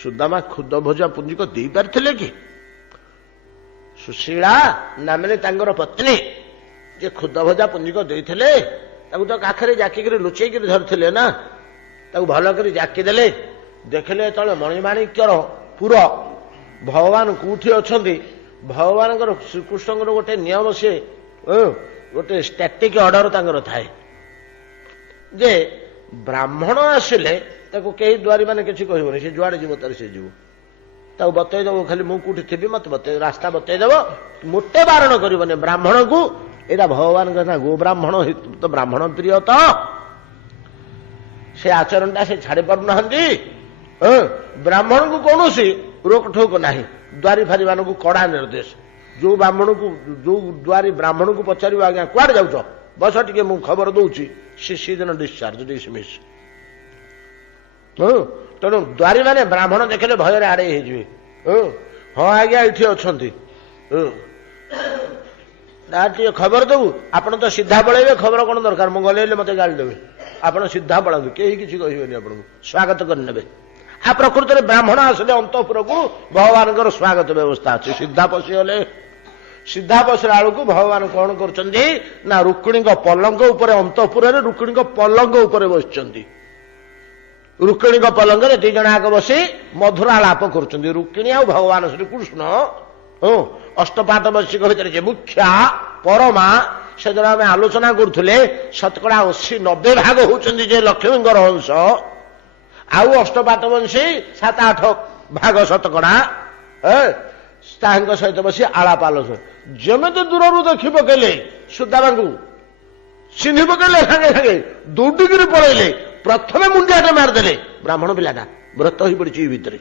ସୁଦାମା କ୍ଷୁଦ ଭୋଜା ପୁଞ୍ଜିକ ଦେଇପାରିଥିଲେ କି? ସୁଶୀଳା ନାମରେ ତାଙ୍କର ପତ୍ନୀ ଯେ କ୍ଷୁଦ ଭୋଜା ପୁଞ୍ଜିକ ଦେଇଥିଲେ, ତାକୁ ତ କାଖରେ ଜାକିକିରି ଲୁଚେଇକିରି ଧରିଥିଲେ ନା। ତାକୁ ଭଲ କରି ଜାକି ଦେଲେ, ଦେଖିଲେ ଯେତେବେଳେ ମଣିମାଣିକ୍ୟର ପୁର ଭଗବାନ କୋଉଠି ଅଛନ୍ତି। ଭଗବାନଙ୍କର ଶ୍ରୀକୃଷ୍ଣଙ୍କର ଗୋଟେ ନିୟମ, ସିଏ ଗୋଟେ ଷ୍ଟାଟିକ ଅର୍ଡର ତାଙ୍କର ଥାଏ ଯେ ବ୍ରାହ୍ମଣ ଆସିଲେ ତାକୁ କେହି ଦୁଆରୀ ମାନେ କିଛି କହିବନି, ସେ ଯୁଆଡେ ଯିବ ତାର ସେ ଯିବ। ତାକୁ ବତେଇଦବ ଖାଲି ମୁଁ କୋଉଠି ଥିବି ମତେ ବତେଇ ରାସ୍ତା ବତେଇଦବ ମୋଟେ ବାରଣ କରିବନି ବ୍ରାହ୍ମଣକୁ ଏଇଟା ଭଗବାନଙ୍କ କଥା ଗୋ ବ୍ରାହ୍ମଣ ତ ବ୍ରାହ୍ମଣ ପ୍ରିୟ ତ ସେ ଆଚରଣଟା ସେ ଛାଡି ପାରୁନାହାନ୍ତି ବ୍ରାହ୍ମଣକୁ କୌଣସି ରୋକଠୋକ ନାହିଁ ଦ୍ୱାରୀ ଫାରୀ ମାନଙ୍କୁ କଡା ନିର୍ଦ୍ଦେଶ ଯୋଉ ବ୍ରାହ୍ମଣକୁ ଯୋଉ ଦ୍ୱାରୀ ବ୍ରାହ୍ମଣକୁ ପଚାରିବ ଆଜ୍ଞା କୁଆଡେ ଯାଉଛ ବସ ଟିକେ ମୁଁ ଖବର ଦଉଛି ସେଦିନ ଡିସଚାର୍ଜ ଡିସମିସ୍ ତେଣୁ ଦ୍ୱାରୀ ମାନେ ବ୍ରାହ୍ମଣ ଦେଖିଲେ ଭୟରେ ଆଡେଇ ହେଇଯିବେ ହଁ ଆଜ୍ଞା ଏଠି ଅଛନ୍ତି ଟିକେ ଖବର ଦବୁ ଆପଣ ତ ସିଧା ପଳେଇବେ ଖବର କଣ ଦରକାର ମୁଁ ଗଲେ ମତେ ଗାଳି ଦେବେ ଆପଣ ସିଧା ପଳାନ୍ତୁ କେହି କିଛି କହିବେନି ଆପଣଙ୍କୁ ସ୍ୱାଗତ କରିନେବେ ଆ ପ୍ରକୃତରେ ବ୍ରାହ୍ମଣ ଆସିଲେ ଅନ୍ତଃପୁରକୁ ଭଗବାନଙ୍କର ସ୍ୱାଗତ ବ୍ୟବସ୍ଥା ଅଛି ସିଧା ପଶିଗଲେ ସିଧା ପଶିଲା ବେଳକୁ ଭଗବାନ କଣ କରୁଛନ୍ତି ନା ରୁକ୍ମିଣୀଙ୍କ ପଲଙ୍କ ଉପରେ ଅନ୍ତଃପୁରରେ ରୁକ୍ମିଣୀଙ୍କ ପଲଙ୍କ ଉପରେ ବସିଛନ୍ତି ରୁକ୍ମିଣୀଙ୍କ ପଲଙ୍କରେ ଦି ଜଣ ଆଗ ବସି ମଧୁରାଳାପ କରୁଛନ୍ତି ରୁକ୍ମିଣୀ ଆଉ ଭଗବାନ ଶ୍ରୀକୃଷ୍ଣ ଅଷ୍ଟପାଠ ବୈଶିକ ଭିତରେ ଯେ ମୁଖ୍ୟା ପରମା ସେଦିନ ଆମେ ଆଲୋଚନା କରୁଥିଲେ ଶତକଡ଼ା 80-90 ଭାଗ ହଉଛନ୍ତି ଯେ ଲକ୍ଷ୍ମୀଙ୍କର ଅଂଶ ଆଉ ଅଷ୍ଟପାଠ ବଂଶୀ 7-8 ଭାଗ ଶତକଡ଼ା ତାଙ୍କ ସହିତ ବସି ଆଳାପ ଆଲୋଚନା ଯେମିତି ଦୂରରୁ ଦେଖି ପକେଇଲେ ସୁଦାମାଙ୍କୁ ଚିହ୍ନି ପକେଇଲେ ସାଙ୍ଗେ ସାଙ୍ଗେ ଦୌଡ଼ିକିରି ପଳେଇଲେ ପ୍ରଥମେ ମୁଣ୍ଡିଆଟେ ମାରିଦେଲେ ବ୍ରାହ୍ମଣ ପିଲାଟା ବ୍ରତ ହୋଇ ପଡିଛି ଭିତରେ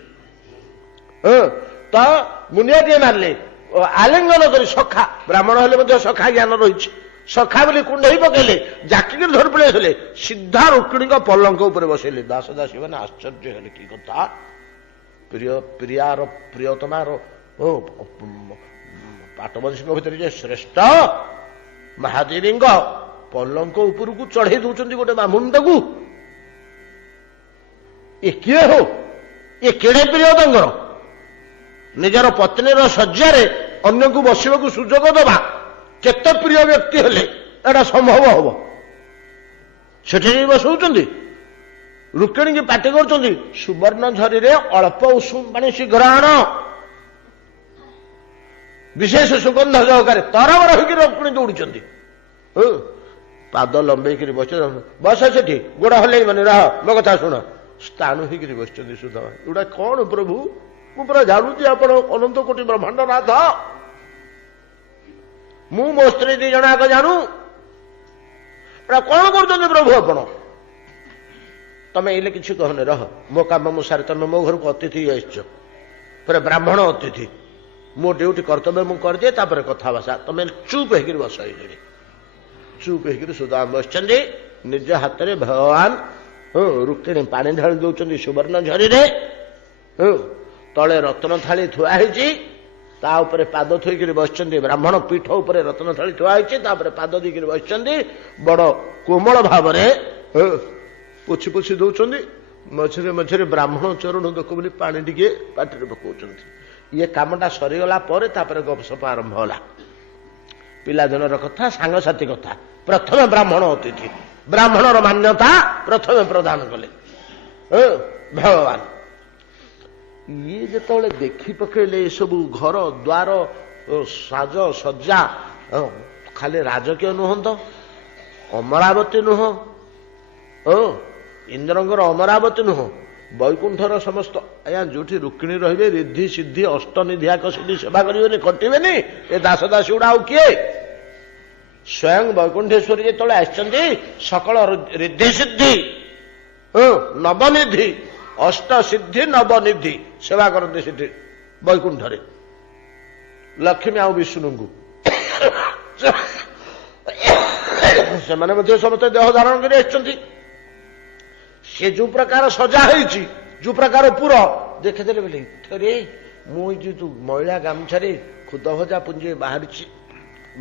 ତ ମୁଣ୍ଡିଆଟିଏ ମାରିଲେ ଆଲିଙ୍ଗନ କରି ସଖା ବ୍ରାହ୍ମଣ ହେଲେ ମଧ୍ୟ ସଖା ଜ୍ଞାନ ରହିଛି ସଖା ବୋଲି କୁଣ୍ଡେଇ ପକେଇଲେ ଜାକିକିରି ଧରି ପଳେଇ ଆସିଲେ ସିଧା ରୁକ୍ମିଣୀଙ୍କ ପଲଙ୍କ ଉପରେ ବସେଇଲେ ଦାସ ଦାସୀ ମାନେ ଆଶ୍ଚର୍ଯ୍ୟ ହେଲେ କି କଥା ପ୍ରିୟାର ପ୍ରିୟତମାର ପାଟବଂଶୀଙ୍କ ଭିତରେ ଯେ ଶ୍ରେଷ୍ଠ ମହାଦେବୀଙ୍କ ପଲଙ୍କ ଉପରକୁ ଚଢେଇ ଦଉଛନ୍ତି ଗୋଟେ ମୁଣ୍ଡକୁ ଏ କିଏ ହଉ ଏ କେଡ଼େ ପ୍ରିୟ ତାଙ୍କର ନିଜର ପତ୍ନୀର ଶଯ୍ୟାରେ ଅନ୍ୟକୁ ବସିବାକୁ ସୁଯୋଗ ଦେବା କେତେ ପ୍ରିୟ ବ୍ୟକ୍ତି ହେଲେ ଏଟା ସମ୍ଭବ ହବ ସେଠି ବସଉଛନ୍ତି ରୁକ୍ମିଣୀକି ପାଟି କରୁଛନ୍ତି ସୁବର୍ଣ୍ଣ ଝରିରେ ଅଳ୍ପ ଉଷୁମ ପାଣି ଶୀଘ୍ର ଆଣ ବିଶେଷ ସୁଗନ୍ଧ ସହକାରେ ତରବର ହେଇକି ରୁକ୍ମିଣୀ ଦୌଡୁଛନ୍ତି ପାଦ ଲମ୍ବେଇକିରି ବସ ସେଠି ଗୋଡ ହଲେଇବନି ରହ ମୋ କଥା ଶୁଣ ସ୍ଥାଣୁ ହେଇକିରି ବସିଛନ୍ତି ସୁଦାମା ଏଗୁଡା କଣ ପ୍ରଭୁ ମୁଁ ପୁରା ଜାଣୁଛି ଆପଣ ଅନନ୍ତ କୋଟି ବ୍ରହ୍ମାଣ୍ଡ ନାଥ ମୁଁ ମୋ ସ୍ତ୍ରୀ ଦି ଜଣ ଆଗ ଜାଣୁ ଏଟା କଣ କରୁଛନ୍ତି ପ୍ରଭୁ ଆପଣ ତମେ ଏଇଲେ କିଛି କହନି ରହ ମୋ କାମ ମୁଁ ସାରି ତମେ ମୋ ଘରକୁ ଅତିଥି ଆସିଛ ପୁରା ବ୍ରାହ୍ମଣ ଅତିଥି ମୋ ଡ୍ୟୁଟି କର୍ତ୍ତବ୍ୟ ମୁଁ କରିଦିଏ ତାପରେ କଥାବାର୍ତ୍ତା ତମେ ଚୁପ୍ ହେଇକିରି ବସ ହେଇଯିବେ ଚୁପ୍ ହେଇକିରି ସୁଦାମା ବସିଛନ୍ତି ନିଜ ହାତରେ ଭଗବାନ ରୁକ୍ମିଣୀ ପାଣି ଢାଳି ଦଉଛନ୍ତି ସୁବର୍ଣ୍ଣ ଝରିରେ ତଳେ ରତ୍ନ ଥାଳି ଥୁଆ ହେଇଛି ତା ଉପରେ ପାଦ ଥୋଇକିରି ବସିଛନ୍ତି ବ୍ରାହ୍ମଣ ପୀଠ ଉପରେ ରତ୍ନ ଥାଳି ଥୁଆ ହେଇଛି ତାପରେ ପାଦ ଦେଇକିରି ବସିଛନ୍ତି ବଡ କୋମଳ ଭାବରେ ପୋଛି ପୋଛି ଦଉଛନ୍ତି ମଝିରେ ମଝିରେ ବ୍ରାହ୍ମଣ ଚରଣ ଦେଖ ବୋଲି ପାଣି ଟିକେ ପାଟିରେ ପକାଉଛନ୍ତି ଇଏ କାମଟା ସରିଗଲା ପରେ ତାପରେ ଗପସପ ଆରମ୍ଭ ହେଲା ପିଲାଦିନର କଥା ସାଙ୍ଗସାଥି କଥା ପ୍ରଥମେ ବ୍ରାହ୍ମଣ ଅତିଥି ବ୍ରାହ୍ମଣର ମାନ୍ୟତା ପ୍ରଥମେ ପ୍ରଦାନ କଲେ ଭଗବାନ ଇଏ ଯେତେବେଳେ ଦେଖି ପକେଇଲେ ଏସବୁ ଘର ଦ୍ୱାର ସାଜ ସଜ୍ଜା ଖାଲି ରାଜକୀୟ ନୁହନ୍ତ ଅମରାବତୀ ନୁହଁ ଇନ୍ଦ୍ରଙ୍କର ଅମରାବତୀ ନୁହଁ ବୈକୁଣ୍ଠର ସମସ୍ତ ଆଜ୍ଞା ଯୋଉଠି ରୁକ୍ମିଣୀ ରହିବେ ରିଦ୍ଧି ସିଦ୍ଧି ଅଷ୍ଟନିଧିଆକ ସିଦ୍ଧି ସେବା କରିବେନି କଟିବେନି ଏ ଦାସ ଦାସୀ ଗୁଡା ଆଉ କିଏ ସ୍ୱୟଂ ବୈକୁଣ୍ଠେଶ୍ୱରୀ ଯେତେବେଳେ ଆସିଛନ୍ତି ସକଳ ରିଦ୍ଧି ସିଦ୍ଧି ନବନିଧି ଅଷ୍ଟ ସିଦ୍ଧି ନବନିଧି ସେବା କରନ୍ତି ସେଠି ବୈକୁଣ୍ଠରେ ଲକ୍ଷ୍ମୀ ଆଉ ବିଷ୍ଣୁଙ୍କୁ ସେମାନେ ମଧ୍ୟ ସମସ୍ତେ ଦେହ ଧାରଣ କରି ଆସିଛନ୍ତି ସେ ଯୋଉ ପ୍ରକାର ସଜା ହେଇଛି ଯୋଉ ପ୍ରକାର ପୁର ଦେଖିଦେଲେ ବୋଲି ଥରେ ମୁଁ ଏଇ ଯୋଉ ମଇଳା ଗାମୁଛାରେ ଖୁଦ ଭଜା ପୁଞ୍ଜି ବାହାରିଛି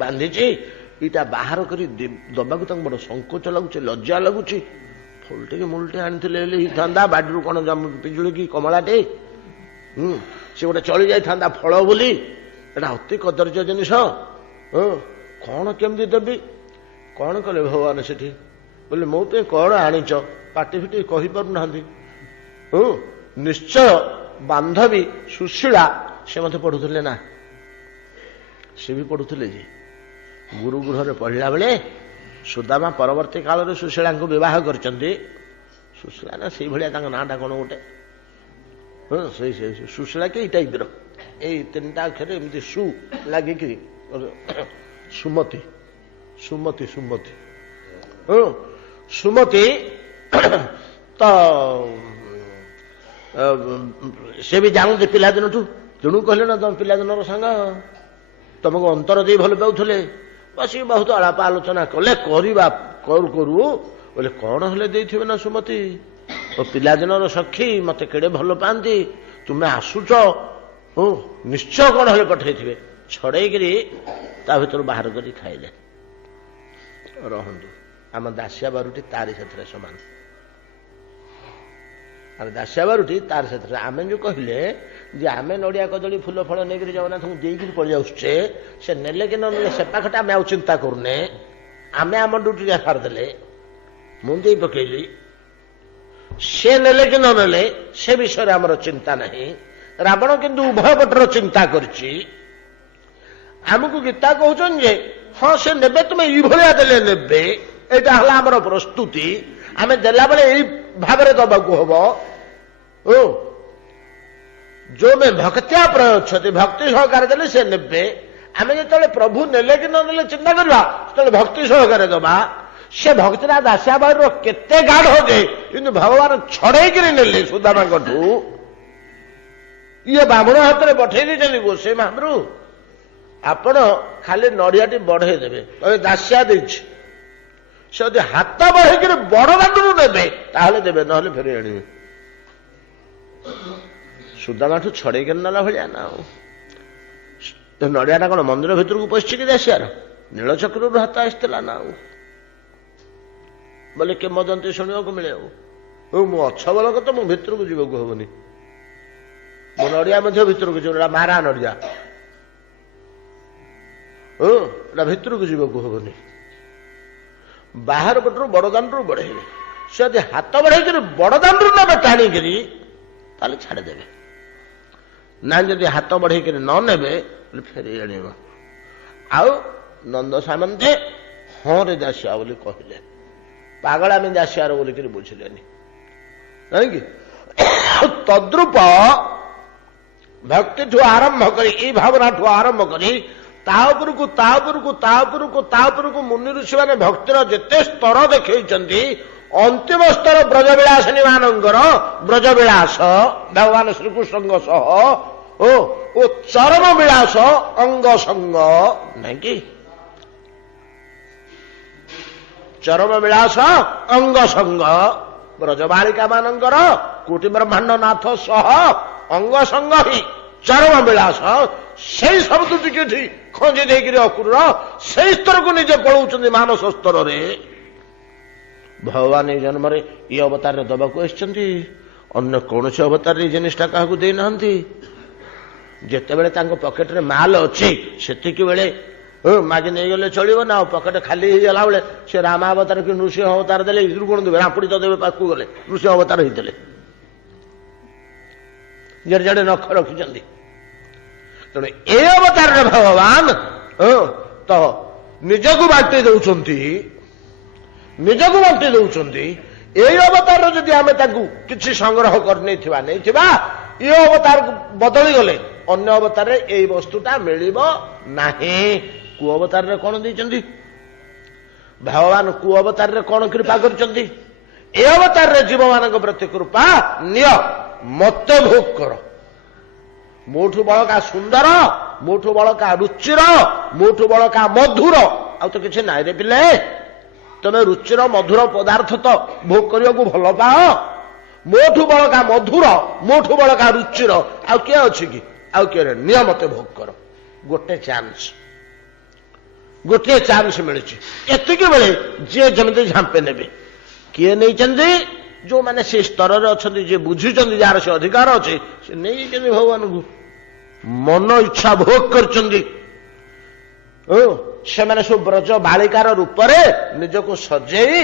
ବାନ୍ଧିଛି ଏଇଟା ବାହାର କରି ଦବାକୁ ତାଙ୍କୁ ବଡ ସଂକୋଚ ଲାଗୁଛି ଲଜ୍ଜା ଲାଗୁଛି ଫୁଲଟିକି ମୁଲଟେ ଆଣିଥିଲେ ହେଲେ ହେଇଥାନ୍ତା ବାଡିରୁ କଣ ପିଜୁଳି କି କମଳାଟେ ସେ ଗୋଟେ ଚଳି ଯାଇଥାନ୍ତା ଫଳ ବୋଲି ଏଟା ଅତି କଦର୍ଯ୍ୟ ଜିନିଷ କଣ କେମିତି ଦେବି କଣ କଲେ ଭଗବାନ ସେଠି ବୋଲେ ମୋ ପାଇଁ କଣ ଆଣିଛ ପାଟି ଫିଟି କହିପାରୁନାହାନ୍ତି ନିଶ୍ଚୟ ବାନ୍ଧବୀ ସୁଶୀଳା ସେ ମତେ ପଢୁଥିଲେ ନା ସେ ବି ପଢୁଥିଲେ ଯେ ଗୁରୁ ଗୃହରେ ପଢିଲା ବେଳେ ସୁଦାମା ପରବର୍ତ୍ତୀ କାଳରେ ସୁଶୀଳାଙ୍କୁ ବିବାହ କରିଛନ୍ତି ସୁଶୀଳା ନା ସେଇଭଳିଆ ତାଙ୍କ ନାଁଟା କଣ ଗୋଟେ ହଁ ସେଇ ସୁଶୀଳା କି ଏଇ ଟାଇପ୍ର ଏଇ ତିନିଟା ଅକ୍ଷର ଏମିତି ସୁ ଲାଗିକି ସୁମତି ସୁମତି ସୁମତି ହଁ ସୁମତି ତ ସେ ବି ଜାଣନ୍ତି ପିଲାଦିନଠୁ, ତେଣୁ କହିଲେ ନା ତମ ପିଲାଦିନର ସାଙ୍ଗ, ତମକୁ ଅନ୍ତର ଦେଇ ଭଲ ପାଉଥିଲେ, ବସିକି ବହୁତ ଆଳାପ ଆଲୋଚନା କଲେ, କରିବା କରୁ କରୁ ବୋଲେ କଣ ହେଲେ ଦେଇଥିବେ ନା ସୁମତି, ଓ ପିଲାଦିନର ସଖୀ, ମତେ କେଡ଼େ ଭଲ ପାଆନ୍ତି, ତୁମେ ଆସୁଛ, ଓ ନିଶ୍ଚୟ କଣ ହେଲେ ପଠେଇଥିବେ। ଛଡେଇକିରି ତା ଭିତରୁ ବାହାର କରି ଖାଇଲେ। ରହନ୍ତୁ, ଆମ ଦାସିଆ ବାରୁଟି ତାରି ସେଥିରେ ସମାନ। ଆଉ ଦାସିଆ ବାରୁଟି ତାର ସେଥିରେ। ଆମେ ଯୋଉ କହିଲେ ଯେ ଆମେ ନଡ଼ିଆ କଦଳୀ ଫୁଲ ଫଳ ନେଇକରି ଜଗନ୍ନାଥଙ୍କୁ ଦେଇକିରି ପଳେଇ ଆସୁଛେ, ସେ ନେଲେ କି ନ ନେଲେ ସେ ପାଖଟା ଆମେ ଆଉ ଚିନ୍ତା କରୁନେ, ଆମେ ଆମ ଡ୍ୟୁଟିଟା ସାରିଦେଲେ, ମୁଁ ଦେଇ ପକେଇଲି, ସେ ନେଲେ କି ନ ନେଲେ ସେ ବିଷୟରେ ଆମର ଚିନ୍ତା ନାହିଁ। ରାବଣ କିନ୍ତୁ ଉଭୟ ପଟର ଚିନ୍ତା କରିଛି। ଆମକୁ ଗୀତା କହୁଛନ୍ତି ଯେ ହଁ ସେ ନେବେ, ତୁମେ ଏଇଭଳିଆ ଦେଲେ ନେବେ, ଏଇଟା ହେଲା ଆମର ପ୍ରସ୍ତୁତି। ଆମେ ଦେଲାବେଳେ ଏଇ ଭାବରେ ଦବାକୁ ହବ। ଓ ଯୋଉମାନେ ଭକ୍ତିଆ ପ୍ରୟୋଚ୍ଛତି, ଭକ୍ତି ସହକାରେ ଦେଲେ ସେ ନେବେ। ଆମେ ଯେତେବେଳେ ପ୍ରଭୁ ନେଲେ କି ନ ନେଲେ ଚିନ୍ତା କରିବା, ସେତେବେଳେ ଭକ୍ତି ସହକାରେ ଦବା। ସେ ଭକ୍ତିଟା ଦାସିଆ ବାରୁର କେତେ ଗାଢ ଯେ, କିନ୍ତୁ ଭଗବାନ ଛଡେଇକିରି ନେଲେ ସୁଦାମାଙ୍କଠୁ। ଇଏ ବ୍ରାହ୍ମଣ ହାତରେ ପଠେଇ ଦେଇଛନ୍ତି ଗୋସେଇ ମହାପ୍ରଭୁ, ଆପଣ ଖାଲି ନଡ଼ିଆଟି ବଢେଇ ଦେବେ, କହିବେ ଦାସିଆ ଦେଇଛି। ସେ ଯଦି ହାତ ବଢେଇକିରି ବଡ ଦାଣ୍ଡରୁ ନେବେ ତାହେଲେ ଦେବେ, ନହେଲେ ଫେରି ଆଣିବେ। ସୁଦାମାଠୁ ଛଡେଇକିରି ନେଲା ଭଳିଆ ନା। ଆଉ ନଡ଼ିଆଟା କଣ ମନ୍ଦିର ଭିତରକୁ ପଶିଛି କି ଦାସିଆର? ନୀଳଚକ୍ରରୁ ହାତ ଆସିଥିଲା ନା। ଆଉ ବୋଲେ କିମ୍ବଦନ୍ତୀ ଶୁଣିବାକୁ ମିଳେ। ଆଉ ମୁଁ ଅଛ ବଲକ ତ ମୁଁ ଭିତରକୁ ଯିବାକୁ ହବନି, ମୋ ନଡ଼ିଆ ମଧ୍ୟ ଭିତରକୁ ଯିବ, ଏଟା ମାରା ନଡ଼ିଆ, ଏଟା ଭିତରକୁ ଯିବାକୁ ହବନି। ବାହାର ପଟରୁ ବଡଦାଣ୍ଡରୁ ବଢେଇବେ। ସେ ଯଦି ହାତ ବଢେଇକିରି ବଡଦାଣ୍ଡରୁ ନେବେ ଟାଣିକିରି, ତାହେଲେ ଛାଡ଼ିଦେବେ। ନାଇଁ ଯଦି ହାତ ବଢେଇକିରି ନ ନେବେ ଫେରେଇ ଆଣିବ। ଆଉ ନନ୍ଦ ସାମନ୍ତେ ହଁ ରେ ଦାସିଆ ବୋଲି କହିଲେ। ପାଗଳାମୀ ଦାସିଆର ବୋଲିକିରି ବୁଝିଲେନି, କାହିଁକି? ତଦ୍ରୂପ ଭକ୍ତିଠୁ ଆରମ୍ଭ କରି, ଏଇ ଭାବନାଠୁ ଆରମ୍ଭ କରି ତା ଉପରକୁ ତା ଉପରକୁ ତା ଉପରକୁ ତା ଉପରକୁ ମୁନି ଋଷିମାନେ ଭକ୍ତିର ଯେତେ ସ୍ତର ଦେଖେଇଛନ୍ତି, ଅନ୍ତିମ ସ୍ତର ବ୍ରଜବିଳାସିନୀ ମାନଙ୍କର ବ୍ରଜବିଳାସ ଭଗବାନ ଶ୍ରୀକୃଷ୍ଣଙ୍କ ସହ ଓ ଚରମ ବିଳାସ ଅଙ୍ଗ ସଙ୍ଗ, ନାଇଁ କି? ଚରମ ବିଳାସ ଅଙ୍ଗ ସଙ୍ଗ ବ୍ରଜବାଳିକା ମାନଙ୍କର କୋଟି ବ୍ରହ୍ମାଣ୍ଡ ନାଥ ସହ ଅଙ୍ଗ ସଙ୍ଗ ହିଁ ଚରମ ବିଳାସ। ସେଇ ଶବ୍ଦ ଟିକେ ଖଞ୍ଜି ଦେଇକିରି ଅକ୍ରୁର ସେଇ ସ୍ତରକୁ ନିଜେ ପଳଉଛନ୍ତି ମାନସ ସ୍ତରରେ। ଭଗବାନ ଏଇ ଜନ୍ମରେ ଏଇ ଅବତାରରେ ଦବାକୁ ଆସିଛନ୍ତି, ଅନ୍ୟ କୌଣସି ଅବତାରରେ ଏଇ ଜିନିଷଟା କାହାକୁ ଦେଇନାହାନ୍ତି। ଯେତେବେଳେ ତାଙ୍କ ପକେଟରେ ମାଲ ଅଛି ସେତିକି ବେଳେ ମାଗି ନେଇଗଲେ ଚଳିବ ନା। ଆଉ ପକେଟ ଖାଲି ହେଇଗଲା ବେଳେ ସେ ରାମ ଅବତାର କି ନୃସିଂହ ଅବତାର ଦେଲେ ଇଦରୁ କଣ ଦେବେ? ରାମ୍ପୁଡ଼ି ତ ଦେବେ ପାଖକୁ ଗଲେ, ନୃସିଂହ ଅବତାର ହେଇଥିଲେ। ଜଣେ ଜଣେ ନଖ ରଖିଛନ୍ତି। ତେଣୁ ଏ ଅବତାରରେ ଭଗବାନ ତ ନିଜକୁ ବାଣ୍ଟି ଦଉଛନ୍ତି, ନିଜକୁ ବାଣ୍ଟି ଦଉଛନ୍ତି। ଏଇ ଅବତାରରେ ଯଦି ଆମେ ତାକୁ କିଛି ସଂଗ୍ରହ କରି ନେଇଥିବା, ଏ ଅବତାରକୁ ବଦଳି ଗଲେ ଅନ୍ୟ ଅବତାରରେ ଏଇ ବସ୍ତୁଟା ମିଳିବ ନାହିଁ। କୁ ଅବତାରରେ କଣ ଦେଇଛନ୍ତି ଭଗବାନ? କୁ ଅବତାରରେ କଣ କୃପା କରିଛନ୍ତି? ଏ ଅବତାରରେ ଜୀବମାନଙ୍କ ପ୍ରତି କୃପା ନିଅ, ମତେ ଭୋଗ କର। ମୋଠୁ ବଳକା ସୁନ୍ଦର, ମୋଠୁ ବଳକା ରୁଚିର, ମୋଠୁ ବଳକା ମଧୁର ଆଉ ତ କିଛି ନାହିଁ ରେ ପିଲେ। ତମେ ରୁଚିର ମଧୁର ପଦାର୍ଥ ତ ଭୋଗ କରିବାକୁ ଭଲ ପାଅ। ମୋଠୁ ବଳକା ମଧୁର, ମୋଠୁ ବଳକା ରୁଚିର ଆଉ କିଏ ଅଛି କି? ଆଉ କିଏ? ନିଅ ମତେ ଭୋଗ କର। ଗୋଟିଏ ଚାନ୍ସ ମିଳିଛି। ଏତିକି ବେଳେ ଯିଏ ଯେମିତି ଝାମ୍ପେ ନେବେ। କିଏ ନେଇଛନ୍ତି? ଯୋଉମାନେ ସେ ସ୍ତରରେ ଅଛନ୍ତି, ଯିଏ ବୁଝିଛନ୍ତି, ଯାହାର ସେ ଅଧିକାର ଅଛି, ସେ ନେଇଛନ୍ତି ଭଗବାନଙ୍କୁ, ମନ ଇଚ୍ଛା ଭୋଗ କରିଛନ୍ତି। ସେମାନେ ସବୁ ବ୍ରଜ ବାଳିକାର ରୂପରେ ନିଜକୁ ସଜେଇ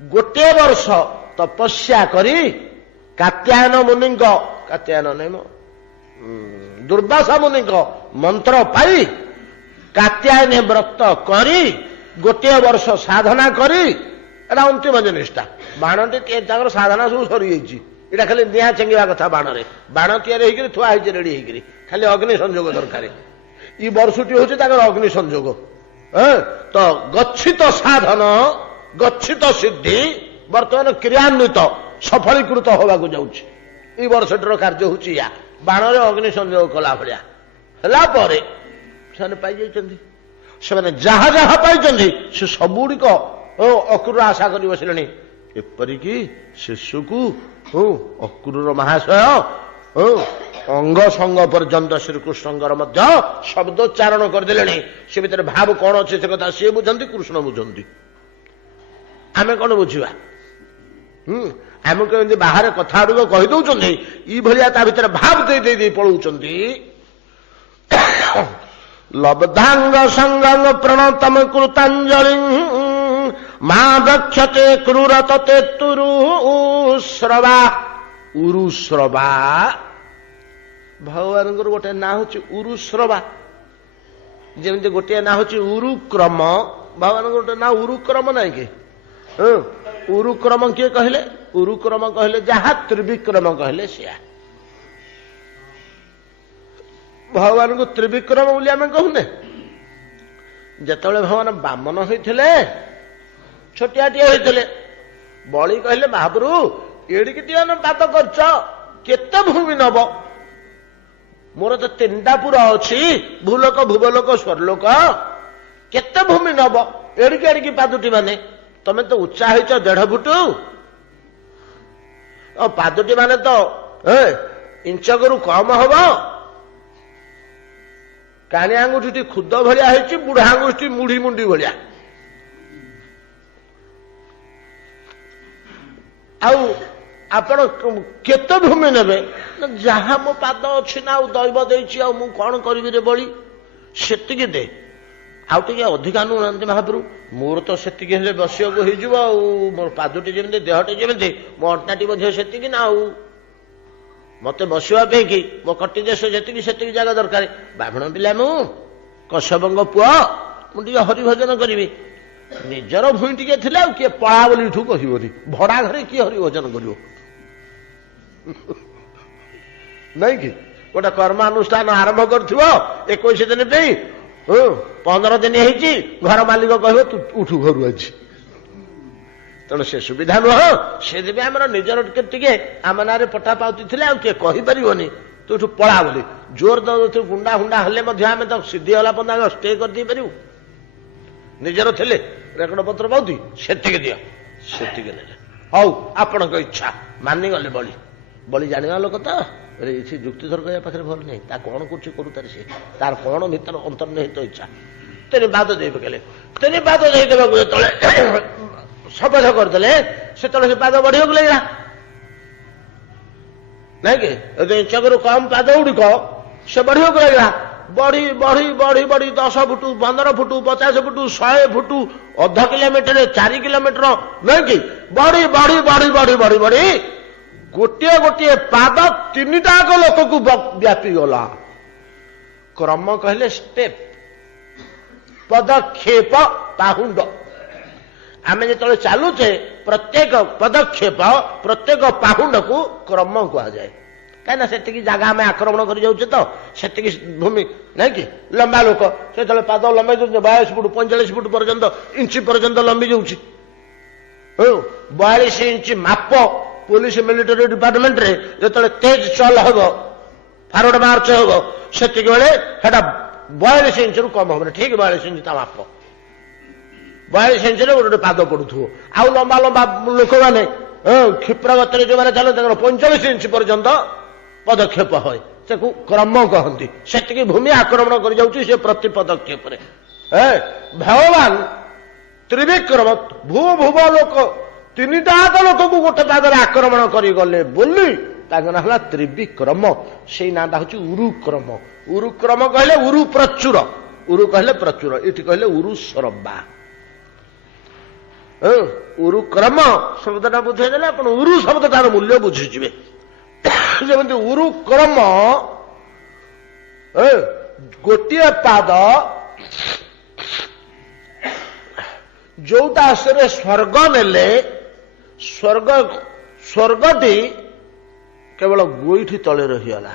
ଗୋଟିଏ ବର୍ଷ ତପସ୍ୟା କରି କାତ୍ୟାୟନ ମୁନିଙ୍କ, କାତ୍ୟାୟନ ନାହିଁ ମ, ଦୁର୍ବାସା ମୁନିଙ୍କ ମନ୍ତ୍ର ପାଇ କାତ୍ୟାୟନୀ ବ୍ରତ କରି ଗୋଟିଏ ବର୍ଷ ସାଧନା କରି, ଏଟା ଅନ୍ତିମ ଜିନିଷଟା। ବାଣଟି ତାଙ୍କର ସାଧନା ସବୁ ସରିଯାଇଛି, ଏଇଟା ଖାଲି ନିଆଁ ଚେଙ୍ଗିବା କଥା ବାଣରେ। ବାଣ ତିଆରି ହେଇକରି ଥୁଆ ହେଇଛି ରେଡି ହେଇକରି, ଖାଲି ଅଗ୍ନି ସଂଯୋଗ ଦରକାର। ଇ ବର୍ଷଟି ହଉଛି ତାଙ୍କର ଅଗ୍ନି ସଂଯୋଗ। ତ ଗଚ୍ଛିତ ସାଧନ, ଗଚ୍ଛିତ ସିଦ୍ଧି ବର୍ତ୍ତମାନ କ୍ରିୟାନ୍ୱିତ ସଫଳୀକୃତ ହେବାକୁ ଯାଉଛି। ଏଇ ବର୍ଷଟିର କାର୍ଯ୍ୟ ହଉଛି ୟା, ବାଣରେ ଅଗ୍ନି ସଂଯୋଗ କଲା ଭଳିଆ ହେଲା ପରେ ସେମାନେ ପାଇଯାଇଛନ୍ତି। ସେମାନେ ଯାହା ଯାହା ପାଇଛନ୍ତି ସେ ସବୁଗୁଡ଼ିକ ଅକ୍ରୂର ଆଶା କରି ବସିଲେଣି। ଏପରିକି ଶିଶୁକୁ ଅକ୍ରୂର ମହାଶୟ ଅଙ୍ଗ ସଙ୍ଗ ପର୍ଯ୍ୟନ୍ତ ଶ୍ରୀକୃଷ୍ଣଙ୍କର ମଧ୍ୟ ଶବ୍ଦୋଚ୍ଚାରଣ କରିଦେଲେଣି। ସେ ଭିତରେ ଭାବ କଣ ଅଛି ସେ କଥା ସିଏ ବୁଝନ୍ତି, କୃଷ୍ଣ ବୁଝନ୍ତି। ଆମେ କଣ ବୁଝିବା? ଆମକୁ ଏମିତି ବାହାରେ କଥା ଗୁଡ଼ିକ କହିଦଉଛନ୍ତି, ଏଇଭଳିଆ ତା ଭିତରେ ଭାବ ଦେଇ ଦେଇ ପଳଉଛନ୍ତି। ଲବ୍ଧାଙ୍ଗ ସଙ୍ଗଙ୍ଗ ପ୍ରଣତମ କୃତାଞ୍ଜଳି ମା ଦକ୍ଷତେ କ୍ରୂର ତତେ ତୁରୁଶ୍ରବା। ଉରୁଶ୍ରବା ଭଗବାନଙ୍କର ଗୋଟେ ନାଁ ହଉଛି ଉରୁଶ୍ରବା। ଯେମିତି ଗୋଟିଏ ନାଁ ହଉଛି ଉରୁକ୍ରମ, ଭଗବାନଙ୍କର ଗୋଟେ ନାଁ ଉରୁକ୍ରମ ନାହିଁ କି? ଉରୁକ୍ରମ କିଏ କହିଲେ? ଉରୁକ୍ରମ କହିଲେ ଯାହା, ତ୍ରିବିକ୍ରମ କହିଲେ ସେୟା। ଭଗବାନଙ୍କୁ ତ୍ରିବିକ୍ରମ ବୋଲି ଆମେ କହୁନେ। ଯେତେବେଳେ ଭଗବାନ ବାମନ ହୋଇଥିଲେ, ଛୋଟିଆଟିଏ ହୋଇଥିଲେ, ବଳି କହିଲେ ମହାପ୍ରଭୁ ଏଡ଼ିକି ଟିଏ ପାଦ କରିଛ, କେତେ ଭୂମି ନବ? ମୋର ତ 3ଟା ପୁର ଅଛି, ଭୂଲୋକ ଭୁବଲୋକ ସ୍ୱର୍ଲୋକ, କେତେ ଭୂମି ନବ? ଏଡ଼ିକି ଏଡ଼ିକି ପାଦୁଟି ମାନେ, ତମେ ତ ଉଚ୍ଚା ହେଇଛ 1.5 ଫୁଟ, ପାଦୁଟି ମାନେ ତ ଇଞ୍ଚକରୁ କମ ହବ। କାଣି ଆଙ୍ଗୁଠି ଖୁଦ ଭଳିଆ ହେଇଛି, ବୁଢା ଆଙ୍ଗୁଠି ମୁଢି ମୁଣ୍ଡି ଭଳିଆ। ଆଉ ଆପଣ କେତେ ଭୂମି ନେବେ? ଯାହା ମୋ ପାଦ ଅଛି ନା, ଆଉ ଦୈବ ଦେଇଛି, ଆଉ ମୁଁ କଣ କରିବି ରେ ବଳି, ସେତିକି ଦେ। ଆଉ ଟିକେ ଅଧିକା ନୁହନ୍ତି ମହାପ୍ରଭୁ, ମୋର ତ ସେତିକି ହେଲେ ବସିବାକୁ ହେଇଯିବ। ଆଉ ମୋର ପାଦଟି ଯେମିତି, ଦେହଟି ଯେମିତି, ମୋ ଅଣ୍ଟାଟି ମଧ୍ୟ ସେତିକି ନା। ଆଉ ମତେ ବସିବା ପାଇଁ କି ମୋ କଟି ଦେଶ ଯେତିକି, ସେତିକି ଜାଗା ଦରକାର। ବ୍ରାହ୍ମଣ ପିଲା ମୁଁ, କଶ୍ୟପଙ୍କ ପୁଅ, ମୁଁ ଟିକେ ହରିଭଜନ କରିବି। ନିଜର ଭୂଇଁ ଟିକେ ଥିଲେ ଆଉ କିଏ ପଳା ବୋଲି ଏଠୁ କହିବନି। ଭଡା ଘରେ କିଏ ହରିଭଜନ କରିବ? ନାଇଁ କି? ଗୋଟେ କର୍ମାନୁଷ୍ଠାନ ଆରମ୍ଭ କରିଥିବ 21 ଦିନ ପାଇଁ, 15 ଦିନ ହେଇଛି, ଘର ମାଲିକ କହିବ ତୁ ଉଠୁ ଘରୁ ଆଜି। ତେଣୁ ସେ ସୁବିଧା ନୁହଁ। ସେଥିପାଇଁ ଆମର ନିଜର ଟିକେ ଆମ ନାଁରେ ପଟା ପାଉତି ଥିଲେ ଆଉ କିଏ କହିପାରିବନି ତୁ ଏଠୁ ପଳା ବୋଲି। ଜୋର ଦଉଥିବ, ଗୁଣ୍ଡା ହୁଣ୍ଡା ହେଲେ ମଧ୍ୟ ଆମେ ତ ସିଦ୍ଧି ହେଲା ପର୍ଯ୍ୟନ୍ତ ଷ୍ଟେ କରିଦେଇ ପାରିବୁ। ନିଜର ଥିଲେ ରେକର୍ଡ ପତ୍ର ପାଉତି, ସେତିକି ଦିଅ, ସେତିକି ନେଲେ ହଉ ଆପଣଙ୍କ ଇଚ୍ଛା। ମାନିଗଲେ ବଳି। ବଳି ଜାଣିବା ଲୋକ ତ, ସେ ଯୁକ୍ତିଧର କରିବା ପାଖରେ ଭଲ ନାହିଁ। ତା କଣ କରୁଛି କରୁ, ତାର ସେ ତାର କଣ ଭିତରେ ଅନ୍ତର୍ନିହିତ ଇଚ୍ଛା। 3 ପାଦ ଦେଇ ପକେଇଲେ। 3 ପାଦ ଦେଇଦେବାକୁ ଯେତେବେଳେ ଶପଥ କରିଦେଲେ, ସେତେବେଳେ ସେ ପାଦ ବଢିବାକୁ ଲାଗିଲା। ନାଇଁ କି? ଇଞ୍ଚକରୁ କମ ପାଦ ଗୁଡ଼ିକ ସେ ବଢିବାକୁ ଲାଗିଲା। ବଢି ବଢି ବଢି ବଢି 10 ଫୁଟ, 15 ଫୁଟ, 50 ଫୁଟ, 100 ଫୁଟ, ଅଧ କିଲୋମିଟର, 4 କିଲୋମିଟର, ନାଇଁ କି? ବଢି ବଢି ବଢି ବଢି ବଢି ବଢି ଗୋଟିଏ ଗୋଟିଏ ପାଦ 3ଟାକ ଲୋକକୁ ବ୍ୟାପିଗଲା। କ୍ରମ କହିଲେ ଷ୍ଟେପ୍, ପଦକ୍ଷେପ, ପାହୁଣ୍ଡ। ଆମେ ଯେତେବେଳେ ଚାଲୁଛେ, ପ୍ରତ୍ୟେକ ପଦକ୍ଷେପ, ପ୍ରତ୍ୟେକ ପାହୁଣ୍ଡକୁ କ୍ରମ କୁହାଯାଏ। କାହିଁକିନା ସେତିକି ଜାଗା ଆମେ ଆକ୍ରମଣ କରି ଯାଉଛେ, ତ ସେତିକି ଭୂମି ନାଇଁ କି? ଲମ୍ବା ଲୋକ ସେତେବେଳେ ପାଦ ଲମ୍ବାଇ ଯାଉଛି 42 ଫୁଟ, 45 ଫୁଟ ପର୍ଯ୍ୟନ୍ତ, ଇଞ୍ଚ ପର୍ଯ୍ୟନ୍ତ ଲମ୍ବି ଯାଉଛି। 42 ଇଞ୍ଚ ମାପ ପୋଲିସ ମିଲିଟାରୀ ଡିପାର୍ଟମେଣ୍ଟରେ ଯେତେବେଳେ ତେଜ ଚଲ ହବ, ଫାରୱାର୍ଡ ମାର୍ଚ୍ଚ ହବ, ସେତିକି ବେଳେ ସେଟା 42 ଇଞ୍ଚରୁ କମ ହବନି। ଠିକ 42 ଇଞ୍ଚ ତା ମାପ। 42 ଇଞ୍ଚରେ ଗୋଟେ ପାଦ ପଡୁଥିବ। ଆଉ ଲମ୍ବା ଲମ୍ବା ଲୋକମାନେ କ୍ଷିପ୍ର ଗତିରେ ଯୋଉମାନେ ଚାଲନ୍ତି, ତାଙ୍କର 45 ଇଞ୍ଚ ପର୍ଯ୍ୟନ୍ତ ପଦକ୍ଷେପ ହୁଏ। ତାକୁ କ୍ରମ କହନ୍ତି। ସେତିକି ଭୂମି ଆକ୍ରମଣ କରି ଯାଉଛି ସେ ପ୍ରତି ପଦକ୍ଷେପରେ। ଭଗବାନ ତ୍ରିବିକ୍ରମ, ଭୂ ଭୁବ ଲୋକ 3ଟାକ ଲୋକକୁ ଗୋଟେ ପାଦରେ ଆକ୍ରମଣ କରିଗଲେ ବୋଲି ତାଙ୍କ ନାଁ ହେଲା ତ୍ରିବିକ୍ରମ। ସେଇ ନାଁଟା ହଉଛି ଉରୁକ୍ରମ। ଉରୁକ୍ରମ କହିଲେ ଉରୁ ପ୍ରଚୁର, ଉରୁ କହିଲେ ପ୍ରଚୁର, ଏଠି କହିଲେ ଉରୁଶ୍ରବା। ଉରୁକ୍ରମ ଶବ୍ଦଟା ବୁଝେଇଦେଲେ ଆପଣ ଉରୁ ଶବ୍ଦଟାର ମୂଲ୍ୟ ବୁଝିଯିବେ। ଯେମିତି ଉରୁକ୍ରମ, ଗୋଟିଏ ପାଦ ଯୋଉଟା ଆସରେ ସ୍ୱର୍ଗ ନେଲେ, ସ୍ୱର୍ଗଟି କେବଳ ଗୋଇଠି ତଳେ ରହିଗଲା।